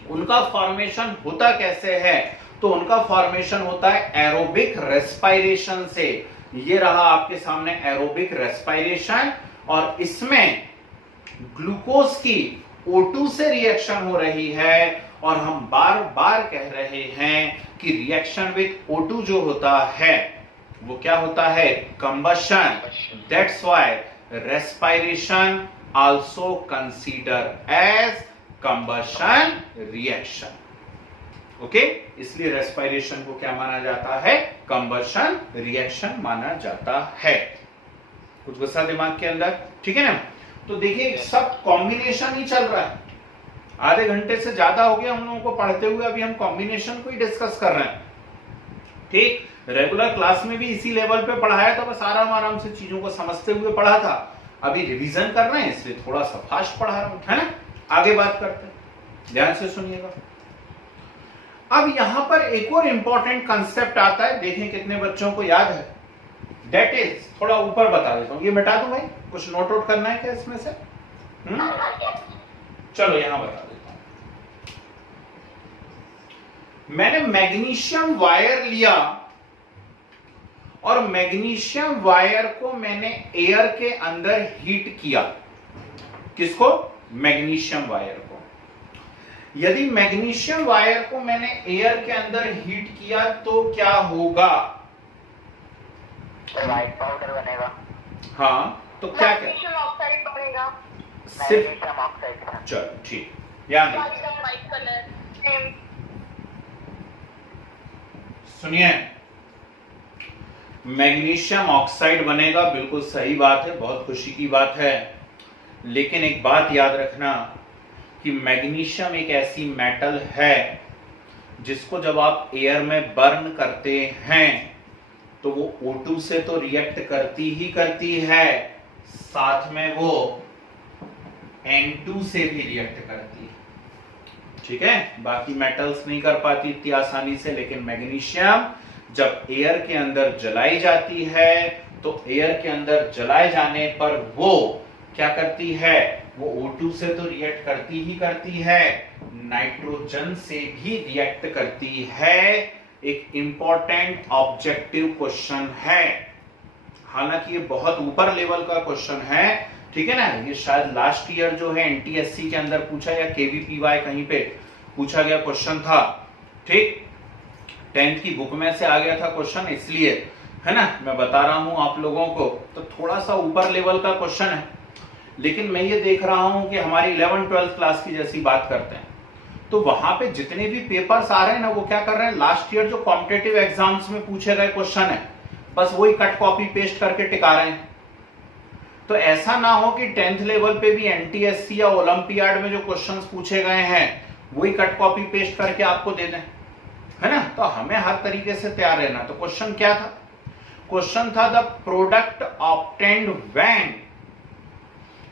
उनका फॉर्मेशन होता कैसे है? तो उनका फॉर्मेशन होता है एरोबिक रेस्पिरेशन से। ये रहा आपके सामने एरोबिक रेस्पिरेशन, और इसमें ग्लूकोज की O2 से रिएक्शन हो रही है, और हम बार बार कह रहे हैं कि रिएक्शन विद O2 जो होता है वो क्या होता है? Combustion. That's why respiration also consider as combustion reaction. Okay, इसलिए रेस्पिरेशन को क्या माना जाता है? कंबशन रिएक्शन माना जाता है। कुछ गुस्सा दिमाग के अंदर, ठीक है ना। तो देखिए सब कॉम्बिनेशन ही चल रहा है, आधे घंटे से ज्यादा हो गया हम लोगों को पढ़ते हुए, अभी हम कॉम्बिनेशन को ही डिस्कस कर रहे हैं, ठीक। रेगुलर क्लास में भी इसी लेवल पे पढ़ाया था, बस आराम आराम से चीजों को समझते हुए पढ़ा था। अभी रिवीजन कर रहे हैं, इसलिए थोड़ा सा फास्ट पढ़ा रहा हूं, है ना। आगे बात करते हैं, ध्यान से सुनिएगा। अब यहां पर एक और इंपॉर्टेंट कंसेप्ट आता है, देखें कितने बच्चों को याद है। दैट इज, थोड़ा ऊपर बता देता हूं, ये मिटा दूं भाई, कुछ नोट आउट करना है क्या इसमें से? चलो यहां बता देता हूं। मैंने मैग्नीशियम वायर लिया, और मैग्नीशियम वायर को मैंने एयर के अंदर हीट किया। किसको? मैग्नीशियम वायर को। यदि मैग्नीशियम वायर को मैंने एयर के अंदर हीट किया तो क्या होगा? व्हाइट पाउडर बनेगा। हाँ, तो क्या क्या? मैग्नीशियम ऑक्साइड बनेगा। सिर्फ, मैग्नीशियम ऑक्साइड। चलो ठीक, ध्यान दीजिए, व्हाइट कलर। सुनिए, मैग्नीशियम ऑक्साइड बनेगा, बिल्कुल सही बात है, बहुत खुशी की बात है। लेकिन एक बात याद रखना कि मैग्नीशियम एक ऐसी मेटल है जिसको जब आप एयर में बर्न करते हैं तो वो O2 से तो रिएक्ट करती ही करती है, साथ में वो N2 से भी रिएक्ट करती है, ठीक है। बाकी मेटल्स नहीं कर पाती इतनी आसानी से, लेकिन मैग्नीशियम जब एयर के अंदर जलाई जाती है तो एयर के अंदर जलाए जाने पर वो क्या करती है? वो O2 से तो रिएक्ट करती ही करती है, नाइट्रोजन से भी रिएक्ट करती है। एक इंपॉर्टेंट ऑब्जेक्टिव क्वेश्चन है, हालांकि ये बहुत ऊपर लेवल का क्वेश्चन है, ठीक है ना। ये शायद लास्ट ईयर जो है NTSC के अंदर पूछा, या KVPY कहीं पे पूछा गया क्वेश्चन था, ठीक। 10th की बुक में से आ गया था क्वेश्चन, इसलिए, है ना, मैं बता रहा हूं आप लोगों को। तो थोड़ा सा ऊपर लेवल का क्वेश्चन है, लेकिन मैं ये देख रहा हूं कि हमारी 11th-12th क्लास की जैसी बात करते हैं, तो वहां पे जितने भी पेपर्स आ रहे हैं ना, वो क्या कर रहे हैं? लास्ट ईयर जो कॉम्पिटिटिव एग्जाम्स में पूछे गए क्वेश्चन है, बस वही कट कॉपी पेस्ट करके टिका रहे हैं। तो ऐसा ना हो कि 10th लेवल पे भी एनटीएससी या ओलंपियाड में जो क्वेश्चंस पूछे गए हैं वही कट कॉपी पेस्ट करके आपको दे दें, है ना। तो हमें हर तरीके से तैयार रहना। तो क्वेश्चन क्या था? क्वेश्चन था the product obtained when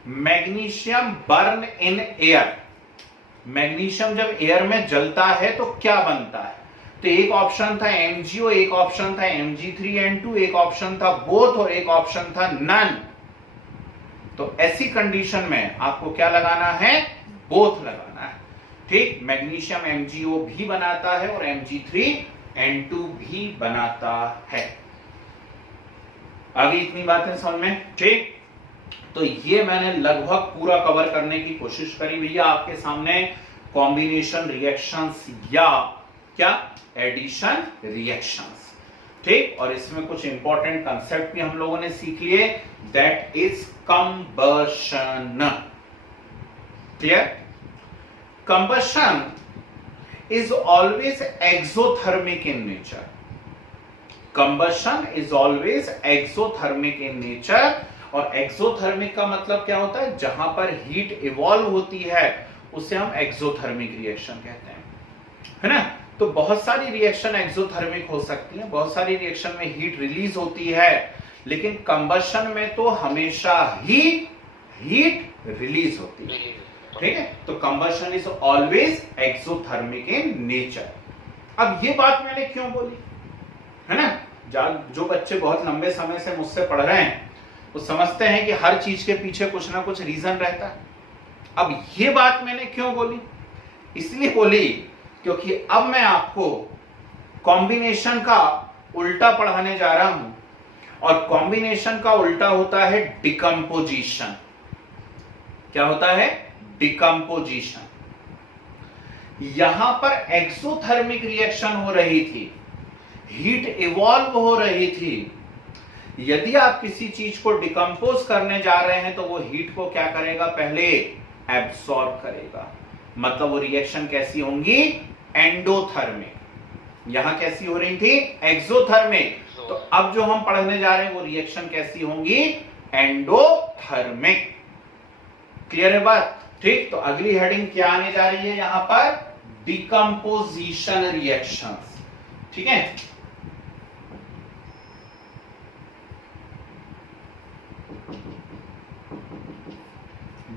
magnesium burn in air. Magnesium जब एयर में जलता है तो क्या बनता है? तो एक ऑप्शन था MgO, एक ऑप्शन था Mg3N2, एक ऑप्शन था बोथ और एक ऑप्शन था नन। तो ऐसी कंडीशन में आपको क्या लगाना है? बोथ लगाना है। ठीक, मैग्नीशियम MgO भी बनाता है और Mg3N2 भी बनाता है। आगे इतनी बातें समझ में? ठीक, तो ये मैंने लगभग पूरा कवर करने की कोशिश करी भैया आपके सामने। कॉम्बिनेशन रिएक्शंस या क्या एडिशन रिएक्शंस। ठीक, और इसमें कुछ इंपॉर्टेंट कंसेप्ट भी हम लोगों ने सीख लिए, that is combustion. Clear? Combustion is always exothermic in nature. Combustion is always exothermic in nature. और एक्सोथर्मिक का मतलब क्या होता है? जहां पर हीट इवॉल्व होती है उसे हम एक्सोथर्मिक रिएक्शन कहते हैं, है ना। तो बहुत सारी रिएक्शन एक्सोथर्मिक हो सकती हैं, बहुत सारी रिएक्शन में हीट रिलीज होती है, लेकिन कंबशन में तो हमेशा ही हीट रिलीज होती है। ठीक है, तो combustion is always exothermic in nature. अब ये बात मैंने क्यों बोली, है ना। जो बच्चे बहुत लंबे समय से मुझसे पढ़ रहे हैं वो समझते हैं कि हर चीज के पीछे कुछ ना कुछ रीजन रहता है। अब ये बात मैंने क्यों बोली? इसलिए बोली क्योंकि अब मैं आपको कॉम्बिनेशन का उल्टा पढ़ाने जा रहा हूं, और कॉम्बिनेशन का उल्टा होता है डिकम्पोजिशन। क्या होता है? डिकम्पोजिशन। यहां पर एक्सोथर्मिक रिएक्शन हो रही थी, हीट इवॉल्व हो रही थी। यदि आप किसी चीज को डिकम्पोज करने जा रहे हैं तो वो हीट को क्या करेगा? पहले एब्सॉर्ब करेगा। मतलब वो रिएक्शन कैसी होंगी? एंडोथर्मिक। यहां कैसी हो रही थी? एक्सोथर्मिक। तो अब जो हम पढ़ने जा रहे हैं वो रिएक्शन कैसी होंगी? एंडोथर्मिक। क्लियर है बात? ठीक, तो अगली हेडिंग क्या आने जा रही है यहां पर? Decomposition reactions. ठीक है,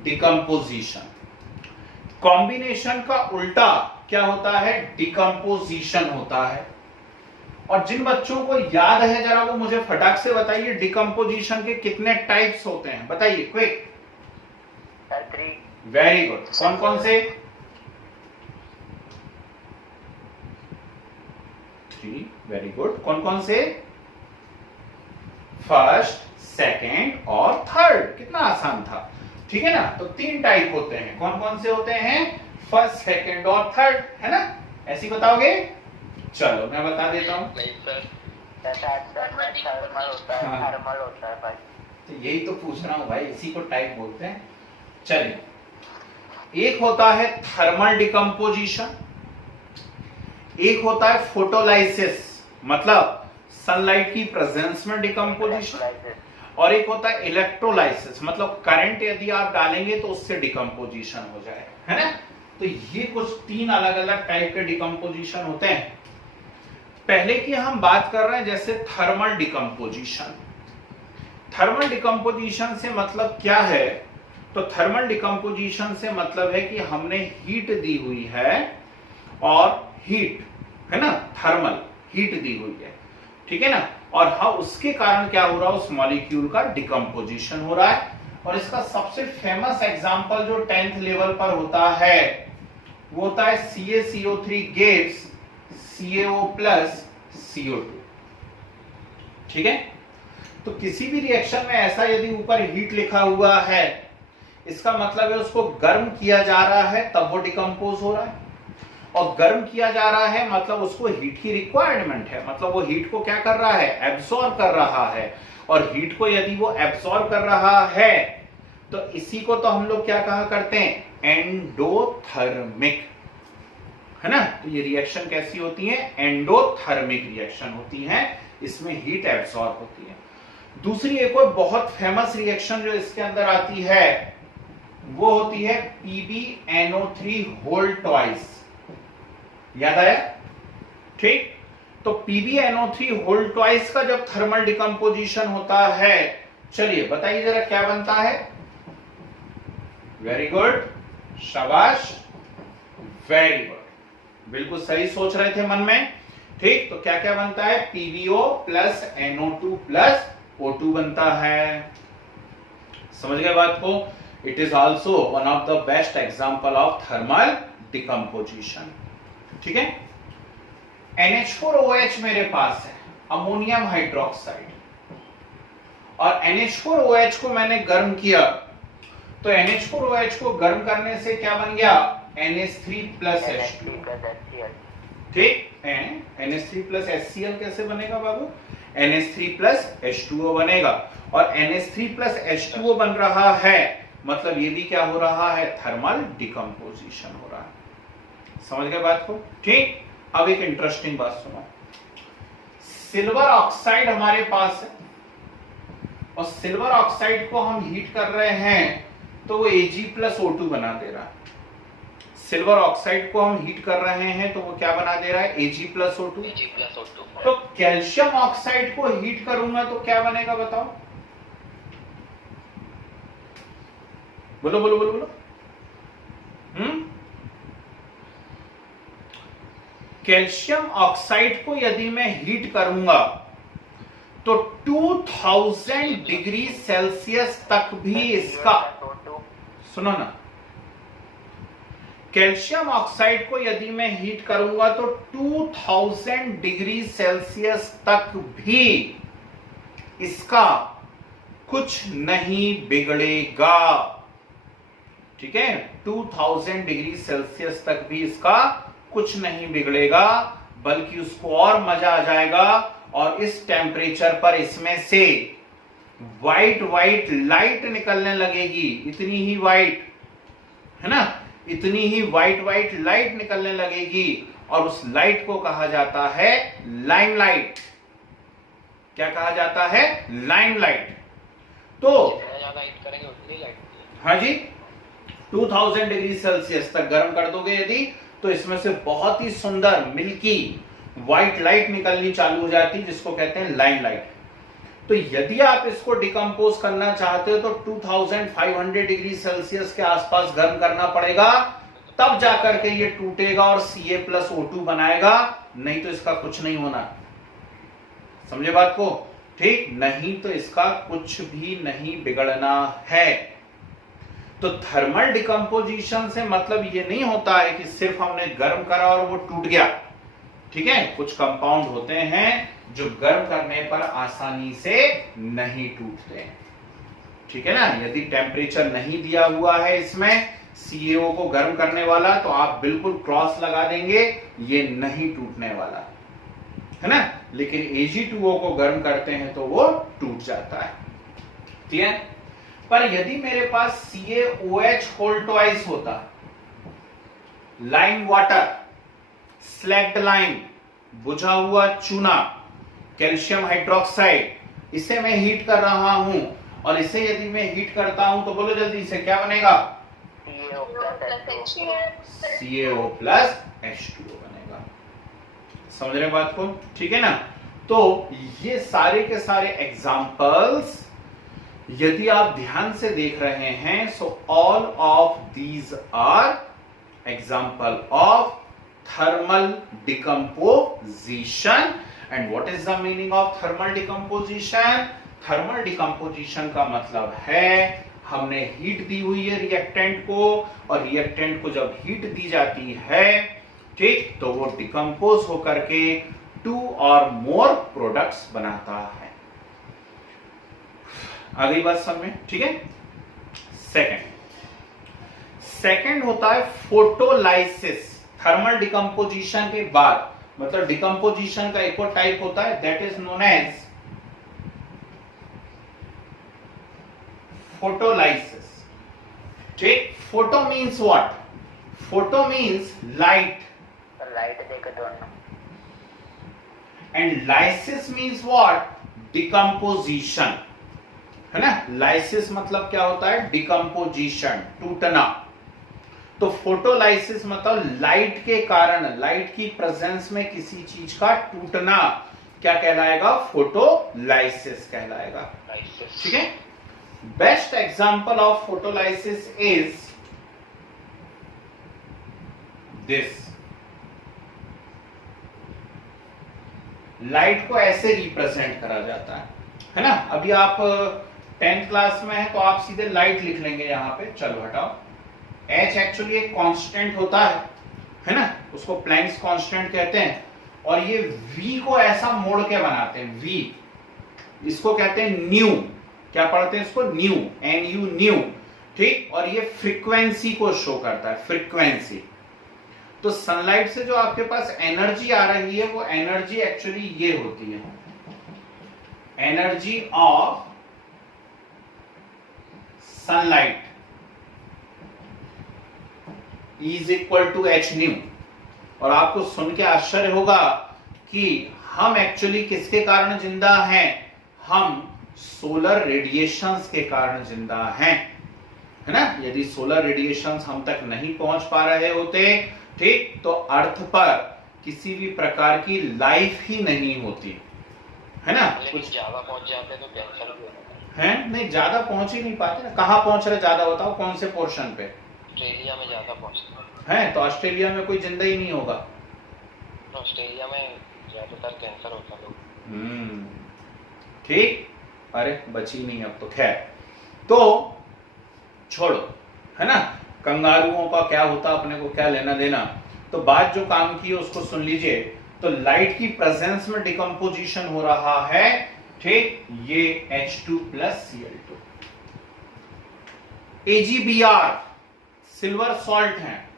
डिकम्पोजिशन। कॉम्बिनेशन का उल्टा क्या होता है? डिकम्पोजिशन होता है। और जिन बच्चों को याद है जरा वो मुझे फटाक से बताइए, डिकम्पोजिशन के कितने टाइप्स होते हैं? बताइए क्विक। 3। Very good. कौन कौन से? 3। Very good. कौन कौन से? फर्स्ट, सेकेंड और थर्ड। कितना आसान था, ठीक है ना। तो 3 टाइप होते हैं। कौन कौन से होते हैं? फर्स्ट, सेकेंड और थर्ड, है ना। ऐसी बताओगे? चलो मैं बता देता हूं। थर्मल होता है, हाँ। थर्मल होता है भाई। तो यही तो पूछ रहा हूं भाई, इसी को टाइप बोलते हैं। चलिए, एक होता है थर्मल डिकम्पोजिशन, एक होता है फोटोलाइसिस, मतलब सनलाइट की प्रेजेंस में डिकम्पोजिशन, और एक होता है इलेक्ट्रोलाइसिस, मतलब करंट यदि आप डालेंगे तो उससे डिकम्पोजिशन हो जाए, है ना। तो ये कुछ 3 अलग अलग टाइप के डिकम्पोजिशन होते हैं। पहले की हम बात कर रहे हैं जैसे थर्मल डिकम्पोजिशन। थर्मल डिकम्पोजिशन से मतलब क्या है? तो थर्मल डिकम्पोजिशन से मतलब है कि हमने हीट दी हुई है, और हीट, है ना, थर्मल हीट दी हुई है, ठीक है ना। और हाँ, उसके कारण क्या हो रहा है? उस मॉलिक्यूल का डिकम्पोजिशन हो रहा है। और इसका सबसे फेमस एग्जांपल जो 10th लेवल पर होता है वो होता है CaCO3 gives CaO plus CO2। ठीक है, तो किसी भी रिएक्शन में ऐसा यदि ऊपर हीट लिखा हुआ है, इसका मतलब है उसको गर्म किया जा रहा है तब वो डिकम्पोज हो रहा है, और गर्म किया जा रहा है मतलब उसको हीट की रिक्वायरमेंट है, मतलब वो हीट को क्या कर रहा है? एब्सॉर्ब कर रहा है। और हीट को यदि वो एब्सॉर्ब कर रहा है तो इसी को तो हम लोग क्या कहा करते हैं? एंडोथर्मिक, है ना। तो ये रिएक्शन कैसी होती है? एंडोथर्मिक रिएक्शन होती है, इसमें हीट एब्सॉर्ब होती है। दूसरी एक और बहुत फेमस रिएक्शन जो इसके अंदर आती है वो होती है PbNO3 होल ट्वाइस। याद आया? ठीक, तो PbNO3 होल ट्वाइस का जब थर्मल डिकम्पोजिशन होता है, चलिए बताइए जरा क्या बनता है। वेरी गुड, शाबाश, वेरी गुड, बिल्कुल सही सोच रहे थे मन में। ठीक, तो क्या क्या बनता है? PbO plus NO2 plus O2 बनता है। समझ गए बात को? It is also one of the best example of thermal decomposition. ठीक है, NH4OH मेरे पास है, अमोनियम हाइड्रोक्साइड, और NH4OH को मैंने गर्म किया, तो NH4OH को गर्म करने से क्या बन गया? NH3 plus H2। ठीक है, NH3 प्लस HCl कैसे बनेगा बाबू? NH3 प्लस H2O बनेगा, और NH3 प्लस H2O बन रहा है, मतलब ये भी क्या हो रहा है? थर्मल डिकम्पोजिशन हो रहा है। समझ गए बात को? ठीक, अब एक इंटरेस्टिंग बात सुनो। सिल्वर ऑक्साइड हमारे पास है, और सिल्वर ऑक्साइड को हम हीट कर रहे हैं तो वो Ag प्लस O2 बना दे रहा है। सिल्वर ऑक्साइड को हम हीट कर रहे हैं तो वो क्या बना दे रहा है? Ag plus O2। तो कैल्शियम ऑक्साइड को हीट करूंगा तो क्या बनेगा बताओ? बोलो बोलो बोलो बोलो। कैल्शियम ऑक्साइड को यदि मैं हीट करूंगा तो 2000 डिग्री सेल्सियस तक भी इसका, सुनो ना, कैल्शियम ऑक्साइड को यदि मैं हीट करूंगा तो 2000 डिग्री सेल्सियस तक भी इसका कुछ नहीं बिगड़ेगा। ठीक है, 2000 डिग्री सेल्सियस तक भी इसका कुछ नहीं बिगड़ेगा, बल्कि उसको और मजा आ जाएगा, और इस टेम्परेचर पर इसमें से व्हाइट व्हाइट लाइट निकलने लगेगी। इतनी ही व्हाइट, है ना, इतनी ही व्हाइट व्हाइट लाइट निकलने लगेगी, और उस लाइट को कहा जाता है लाइमलाइट। क्या कहा जाता है? लाइमलाइट। तो हाँ जी, 2000 डिग्री सेल्सियस तक गर्म कर दोगे यदि, तो इसमें से बहुत ही सुंदर मिल्की व्हाइट लाइट निकलनी चालू हो जाती है, जिसको कहते हैं लाइमलाइट। तो यदि आप इसको डिकम्पोज करना चाहते हो तो 2500 डिग्री सेल्सियस के आसपास गर्म करना पड़ेगा, तब जाकर के ये टूटेगा और Ca प्लस O2 बनाएगा, नहीं तो इसका कुछ नहीं होना। समझे बात को? ठीक, नहीं तो इसका कुछ भी नहीं बिगड़ना है। तो थर्मल डिकम्पोजिशन से मतलब ये नहीं होता है कि सिर्फ हमने गर्म करा और वो टूट गया। ठीक है, कुछ कंपाउंड होते हैं जो गर्म करने पर आसानी से नहीं टूटते। ठीक है ना, यदि टेम्परेचर नहीं दिया हुआ है इसमें CaO को गर्म करने वाला, तो आप बिल्कुल क्रॉस लगा देंगे, ये नहीं टूटने वाला, है ना। लेकिन Ag2O को गर्म करते हैं तो वो टूट जाता है। क्लियर? पर यदि मेरे पास CaOH होल ट्वाइस होता, लाइम वाटर, स्लैग्ड लाइम, बुझा हुआ चूना, कैल्शियम हाइड्रोक्साइड, इसे मैं हीट कर रहा हूं, और इसे यदि मैं हीट करता हूं तो बोलो जल्दी से क्या बनेगा? CaO प्लस H2O बनेगा। समझ रहे बात को? ठीक है ना। तो ये सारे के सारे एग्जाम्पल्स यदि आप ध्यान से देख रहे हैं, so all of these are example of thermal decomposition. And what is the meaning of thermal decomposition? Thermal decomposition का मतलब है हमने हीट दी हुई है रिएक्टेंट को, और रिएक्टेंट को जब हीट दी जाती है, ठीक, तो वो डिकम्पोज होकर के 2 और मोर प्रोडक्ट्स बनाता है। अगली बात समझ में? ठीक है। सेकंड होता है फोटोलाइसिस। थर्मल डिकम्पोजिशन के बाद, मतलब डिकम्पोजिशन का एक और टाइप होता है, that is known as photolysis. ठीक, photo means what? Photo means light, देखो दोनों, and lysis means what? Decomposition. है ना। लाइसिस मतलब क्या होता है, डिकम्पोजिशन, टूटना। तो फोटोलाइसिस मतलब लाइट के कारण, लाइट की प्रेजेंस में किसी चीज का टूटना क्या कहलाएगा, फोटोलाइसिस कहलाएगा। ठीक है। Best example of photolysis is this. Light को ऐसे रिप्रेजेंट करा जाता है ना। अभी आप 10th क्लास में है तो आप सीधे लाइट लिख लेंगे यहां पे, चलो हटाओ। H एक्चुअली एक कांस्टेंट होता है ना, उसको प्लैंक्स कांस्टेंट कहते हैं। और ये V को ऐसा मोड़ के बनाते हैं, V इसको कहते हैं न्यू। क्या पढ़ते हैं इसको, न्यू, NU, न्यू। ठीक। और ये फ्रीक्वेंसी को शो करता है, फ्रीक्वेंसी। तो सनलाइट से जो आपके पास एनर्जी आ रही है वो एनर्जी एक्चुअली ये होती है, energy of sunlight is equal to H nu. और आपको सुन के आश्चर्य होगा कि हम एक्चुअली किसके कारण जिंदा हैं, हम सोलर रेडिएशंस के कारण जिंदा हैं, है ना। यदि सोलर रेडिएशंस हम तक नहीं पहुंच पा रहे होते, ठीक, तो अर्थ पर किसी भी प्रकार की लाइफ ही नहीं होती, है ना। कुछ ज्यादा पहुंच जाते तो कैंसर भी होता है। नहीं, ज्यादा पहुंच ही नहीं पाते ना। कहां पहुंच रहे ज्यादा, बताओ कौन से पोर्शन पे। ऑस्ट्रेलिया में ज्यादा पहुंचते है तो ऑस्ट्रेलिया में कोई जिंदा ही नहीं होगा। ऑस्ट्रेलिया में ज्यादातर कैंसर होता लोग। ठीक। अरे बची नहीं अब तो, खैर तो छोड़ो, है ना। कंगारुओं का क्या होता, अपने को क्या लेना देना। तो बात जो काम की है उसको सुन लीजिए। तो लाइट की प्रेजेंस में डिकम्पोजिशन हो रहा है, ठीक, ये H2 plus Cl2। AgBr silver salt है,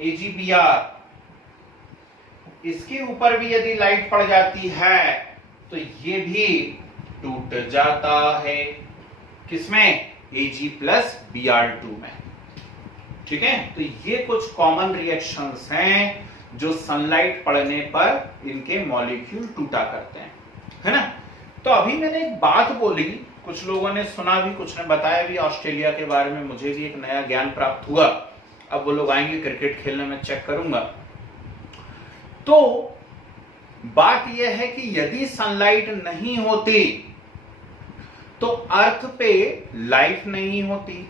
AgBr, इसके ऊपर भी यदि लाइट पड़ जाती है तो ये भी टूट जाता है, किसमें, Ag प्लस Br2 में। ठीक है। तो ये कुछ कॉमन रिएक्शंस हैं जो सनलाइट पड़ने पर इनके मॉलिक्यूल टूटा करते हैं, है ना। तो अभी मैंने एक बात बोली, कुछ लोगों ने सुना भी, कुछ ने बताया भी ऑस्ट्रेलिया के बारे में, मुझे भी एक नया ज्ञान प्राप्त हुआ। अब वो लोग आएंगे क्रिकेट खेलने में, चेक करूंगा। तो बात यह है कि यदि सनलाइट नहीं होती तो अर्थ पे लाइफ नहीं होती,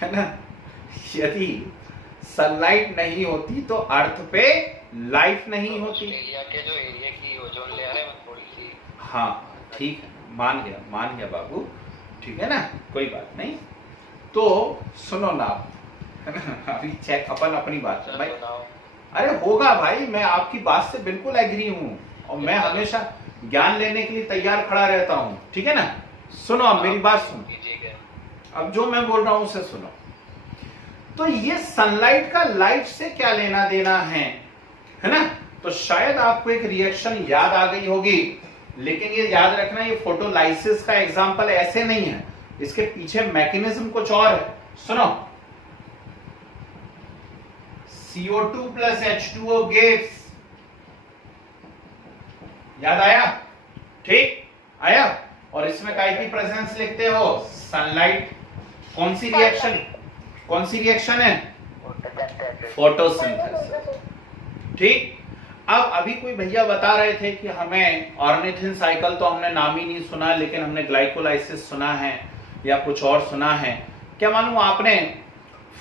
है ना। यदि सनलाइट नहीं होती तो अर्थ पे लाइफ नहीं होती। ऑस्ट्रेलिया के जो एरिया की ओजोन लेयर है वो थोड़ी सी, हाँ ठीक है, मान गया बाबू, ठीक है ना, कोई बात नहीं। तो सुनो ना, अभी चेक अपन अपनी बात कर भाई। अरे होगा भाई, मैं आपकी बात से बिल्कुल एग्री हूं और मैं हमेशा ज्ञान लेने के लिए तैयार खड़ा रहता हूं, ठीक है ना। सुनो, अब मेरी बात सुनो, अब जो मैं बोल रहा हूं उसे सुनो। तो ये सनलाइट का लाइट से क्या लेना देना है ना। तो शायद आपको एक रिएक्शन याद आ गई होगी, लेकिन ये याद रखना, ये फोटोलाइसिस का एग्जांपल ऐसे नहीं है, इसके पीछे मैकेनिज्म कुछ और है। सुनो, CO2 प्लस H2O गिव्स, याद आया, ठीक आया। और इसमें काय की प्रेजेंस लिखते हो, सनलाइट। कौन सी रिएक्शन है, फोटोसिंथेसिस, ठीक। अब अभी कोई भैया बता रहे थे कि हमें ऑर्निथिन साइकिल तो हमने नाम ही नहीं सुना, लेकिन हमने ग्लाइकोलाइसिस सुना है या कुछ और सुना है। क्या मालूम आपने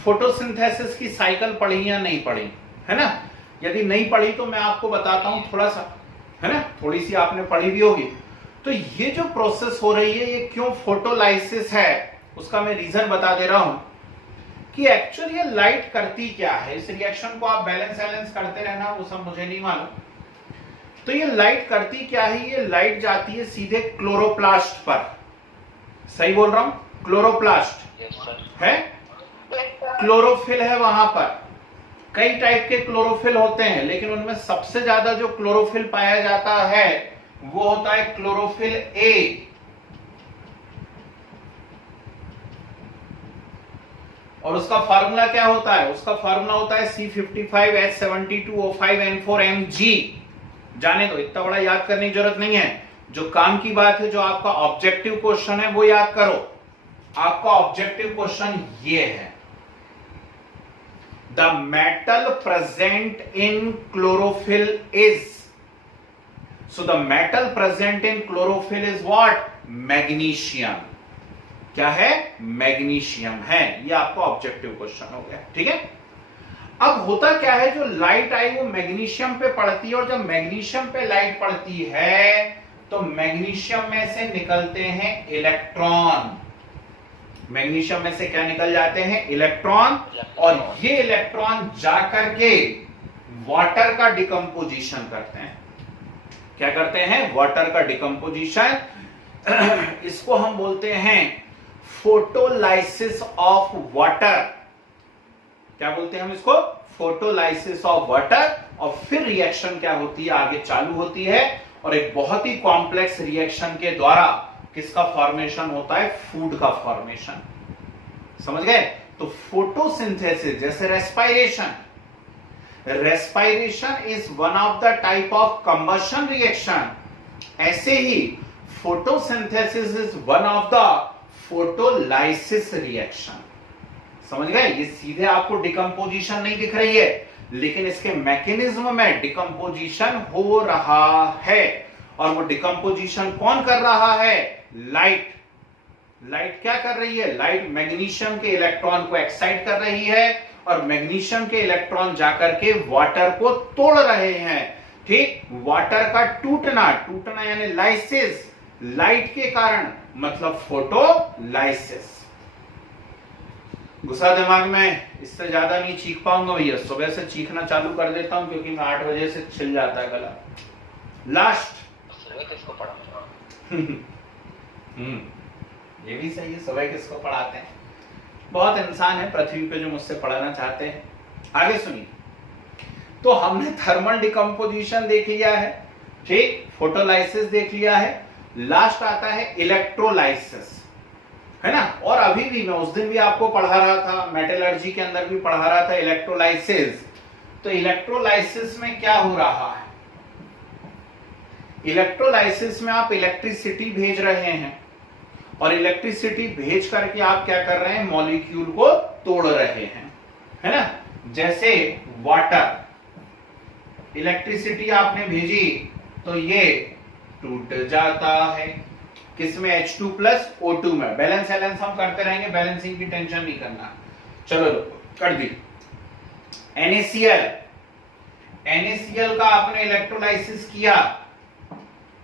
फोटोसिंथेसिस की साइकिल पढ़ी या नहीं पढ़ी, है ना। यदि नहीं पढ़ी तो मैं आपको बताता हूं थोड़ा सा, है ना, थोड़ी सी आपने पढ़ी भी होगी। तो ये जो प्रोसेस हो रही है, ये क्यों फोटोलाइसिस है, उसका मैं रीजन बता दे रहा हूं कि एक्चुअली ये लाइट करती क्या है। इस रिएक्शन को आप बैलेंस करते रहना, वो सब मुझे नहीं मालूम। तो ये लाइट करती क्या है, ये लाइट जाती है सीधे क्लोरोप्लास्ट पर, सही बोल रहा हूं, क्लोरोप्लास्ट है, क्लोरोफिल है वहां पर। कई टाइप के क्लोरोफिल होते हैं, लेकिन उनमें सबसे ज्यादा जो क्लोरोफिल पाया जाता है वो होता है क्लोरोफिल ए। और उसका फार्मूला क्या होता है, उसका फार्मूला होता है C55H72O5N4Mg। जाने दो, इतना बड़ा याद करने की जरूरत नहीं है। जो काम की बात है, जो आपका ऑब्जेक्टिव क्वेश्चन है वो याद करो, आपका ऑब्जेक्टिव क्वेश्चन ये है, the metal present in chlorophyll is, so the metal present in chlorophyll is what? Magnesium. क्या है? मैग्नीशियम है। ये आपका ऑब्जेक्टिव क्वेश्चन हो गया। ठीक है, अब होता क्या है, जो लाइट आई वो मैग्नीशियम पे पड़ती है, और जब मैग्नीशियम पे लाइट पड़ती है तो मैग्नीशियम में से निकलते हैं इलेक्ट्रॉन। मैग्नीशियम में से क्या निकल जाते हैं? इलेक्ट्रॉन। और ये इलेक्ट्रॉन जाकर के वाटर का डिकम्पोजिशन करते हैं। क्या करते हैं? वाटर का डिकम्पोजिशन। इसको हम बोलते हैं फोटोलाइसिस ऑफ वाटर। क्या बोलते हैं हम इसको? Photolysis of water. और फिर रिएक्शन क्या होती है? आगे चालू होती है, और एक बहुत ही कॉम्प्लेक्स रिएक्शन के द्वारा किसका फॉर्मेशन होता है? फूड का फॉर्मेशन। समझ गए? तो फोटोसिंथेसिस, जैसे respiration, respiration is one of the type of combustion reaction, ऐसे ही photosynthesis is one of the photolysis reaction. समझ गए? ये सीधे आपको डिकम्पोजिशन नहीं दिख रही है, लेकिन इसके मैकेनिज्म में डिकम्पोजिशन हो रहा है। और वो डिकम्पोजिशन कौन कर रहा है? लाइट। लाइट क्या कर रही है? लाइट मैग्नीशियम के इलेक्ट्रॉन को एक्साइट कर रही है, और मैग्नीशियम के इलेक्ट्रॉन जाकर के वाटर को तोड़ रहे हैं। ठीक, वाटर का टूटना, टूटना यानी लाइसिस, लाइट के कारण, मतलब फोटोलाइसिस। गुस्सा दिमाग में? इससे ज्यादा नहीं चीख पाऊंगा भैया, सुबह से चीखना चालू कर देता हूं क्योंकि मैं 8 बजे से छिल जाता है गला। लास्ट किसको पढ़ा? ये भी सही है, सुबह किसको पढ़ाते हैं? बहुत इंसान है पृथ्वी पे जो मुझसे पढ़ाना चाहते हैं। आगे सुनिए, तो हमने थर्मल डिकम्पोजिशन देख लिया है, ठीक, फोटोलाइसिस देख लिया है, लास्ट आता है इलेक्ट्रोलाइसिस, है ना। और अभी भी मैं उस दिन भी आपको पढ़ा रहा था, मेटलर्जी के अंदर भी पढ़ा रहा था इलेक्ट्रोलाइसिस। तो इलेक्ट्रोलाइसिस में क्या हो रहा है? इलेक्ट्रोलाइसिस में आप इलेक्ट्रिसिटी भेज रहे हैं, और इलेक्ट्रिसिटी भेज करके आप क्या कर रहे हैं? मॉलिक्यूल को तोड़ रहे हैं, है ना। जैसे वाटर, इलेक्ट्रिसिटी आपने भेजी तो ये टूट जाता है, किसमें? H2+ O2 में। बैलेंस एलेंस हम करते रहेंगे, बैलेंसिंग की टेंशन नहीं करना। चलो कर दी। NaCl, NaCl का आपने इलेक्ट्रोलाइसिस किया,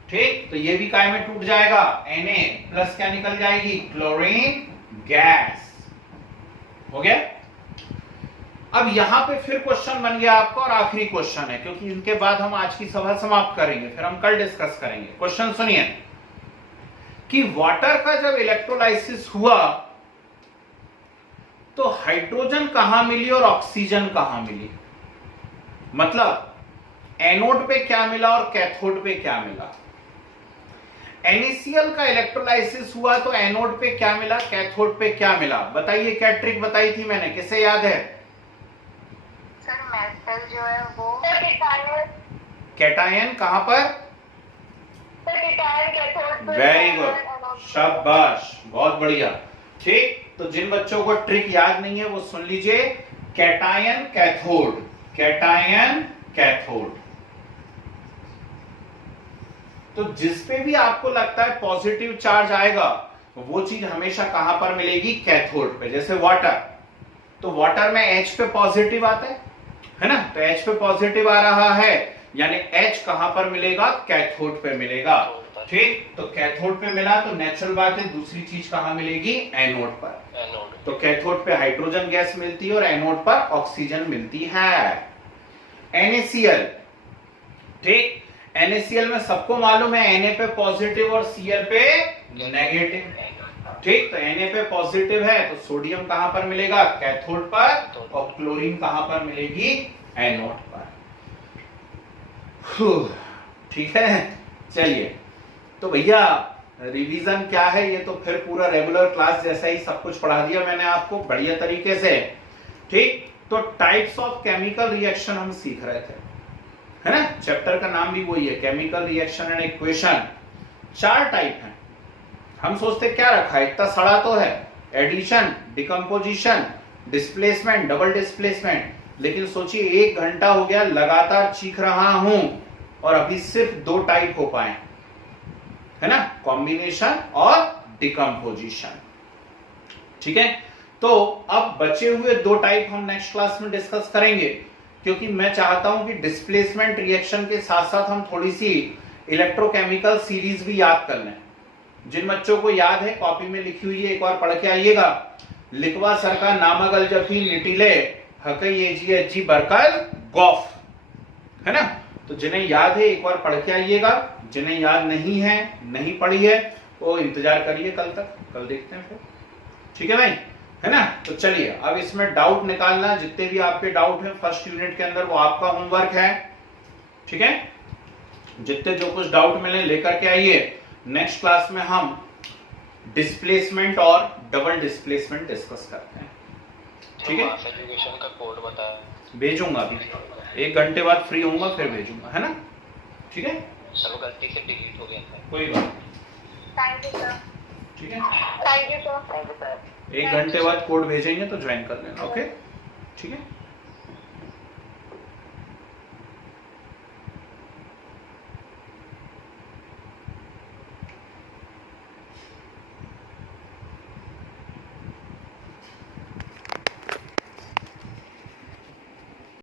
ठीक, तो ये भी काय में टूट जाएगा, Na+ क्या निकल जाएगी? Chlorine gas. हो गया। अब यहां पे फिर क्वेश्चन बन गया आपका, और आखिरी क्वेश्चन है, क्योंकि इनके बाद हम आज की सभा समाप्त करेंगे, फिर हम कल डिस्कस करेंगे। क्वेश्चन सुनिए कि वाटर का जब इलेक्ट्रोलाइसिस हुआ तो हाइड्रोजन कहां मिली और ऑक्सीजन कहां मिली? मतलब एनोड पे क्या मिला और कैथोड पे क्या मिला? NaCl का इलेक्ट्रोलाइसिस हुआ तो एनोड पे क्या मिला, कैथोड पे क्या मिला? बताइए, क्या ट्रिक बताई थी मैंने, किसे याद है? सर मेटल जो है वो कैटायन कहां पर? वेरी गुड, शाबाश, बहुत बढ़िया। ठीक, तो जिन बच्चों को ट्रिक याद नहीं है वो सुन लीजिए, कैटायन कैथोड, कैटायन कैथोड। तो जिसपे भी आपको लगता है पॉजिटिव चार्ज आएगा वो चीज हमेशा कहां पर मिलेगी? कैथोड पे। जैसे वाटर, तो वाटर में H पे पॉजिटिव आता है ना, तो H पे पॉजिटिव आ रहा है, यानी H कहां पर मिलेगा? कैथोड पे मिलेगा। ठीक, तो कैथोड पे मिला तो नेचुरल बात है दूसरी चीज कहां मिलेगी? एनोड पर। तो कैथोड पे हाइड्रोजन गैस मिलती है और एनोड पर ऑक्सीजन मिलती है। NaCl, ठीक, NaCl में सबको मालूम है Na पे पॉजिटिव और Cl पे नेगेटिव, ठीक, तो Na पे पॉजिटिव है तो सोडियम कहां पर मिलेगा? कैथोड पर, और क्लोरीन कहां पर मिलेगी? एनोड पर। ठीक है, चलिए, तो भैया रिवीजन क्या है, ये तो फिर पूरा रेगुलर क्लास जैसा ही सब कुछ पढ़ा दिया मैंने आपको बढ़िया तरीके से। ठीक, तो टाइप्स ऑफ केमिकल रिएक्शन हम सीख रहे थे, है ना। चैप्टर का नाम भी वही है, chemical reaction and equation. 4 type हैं। हम सोचते क्या रखा है, इतना सड़ा तो है, addition, decomposition, displacement, double displacement. लेकिन सोचिए 1 घंटा हो गया लगातार सीख रहा हूं और अभी सिर्फ 2 टाइप हो पाए, है ना, कॉम्बिनेशन और डिकम्पोजिशन। ठीक है, तो अब बचे हुए 2 टाइप हम नेक्स्ट क्लास में डिस्कस करेंगे, क्योंकि मैं चाहता हूं कि डिस्प्लेसमेंट रिएक्शन के साथ साथ हम थोड़ी सी इलेक्ट्रोकेमिकल सीरीज भी याद कर लें। जिन बच्चों को याद है कॉपी में लिखी हुई है, एक बार पढ़ के आइएगा। लिखवा सरका नामगल जफी निटिले हकई एजी बरकल गॉफ, है ना। तो जिन्हें याद है एक बार पढ़ के आइएगा, जिन्हें याद नहीं है, नहीं पढ़ी है, वो इंतजार करिए कल तक, कल देखते हैं फिर। ठीक है भाई, है ना। तो चलिए अब इसमें डाउट निकालना, जितने भी आपके डाउट हैं फर्स्ट यूनिट के अंदर वो आपका होमवर्क है। ठीक है, जितने जो कुछ डाउट मिले लेकर के आइए। नेक्स्ट क्लास में हम डिस्प्लेसमेंट और डबल डिस्प्लेसमेंट डिस्कस करते हैं। ठीक है, एजुकेशन का कोड बताया, भेजूंगा अभी 1 घंटे बाद फ्री होऊंगा फिर भेजूंगा, है ना। ठीक है, सब गलती से डिलीट हो गया था। कोई बात थैंक यू सर। ठीक है, thank you sir. Thank you sir. 1 घंटे बाद कोड भेजेंगे तो ज्वाइन कर लेना। ओके, ठीक है।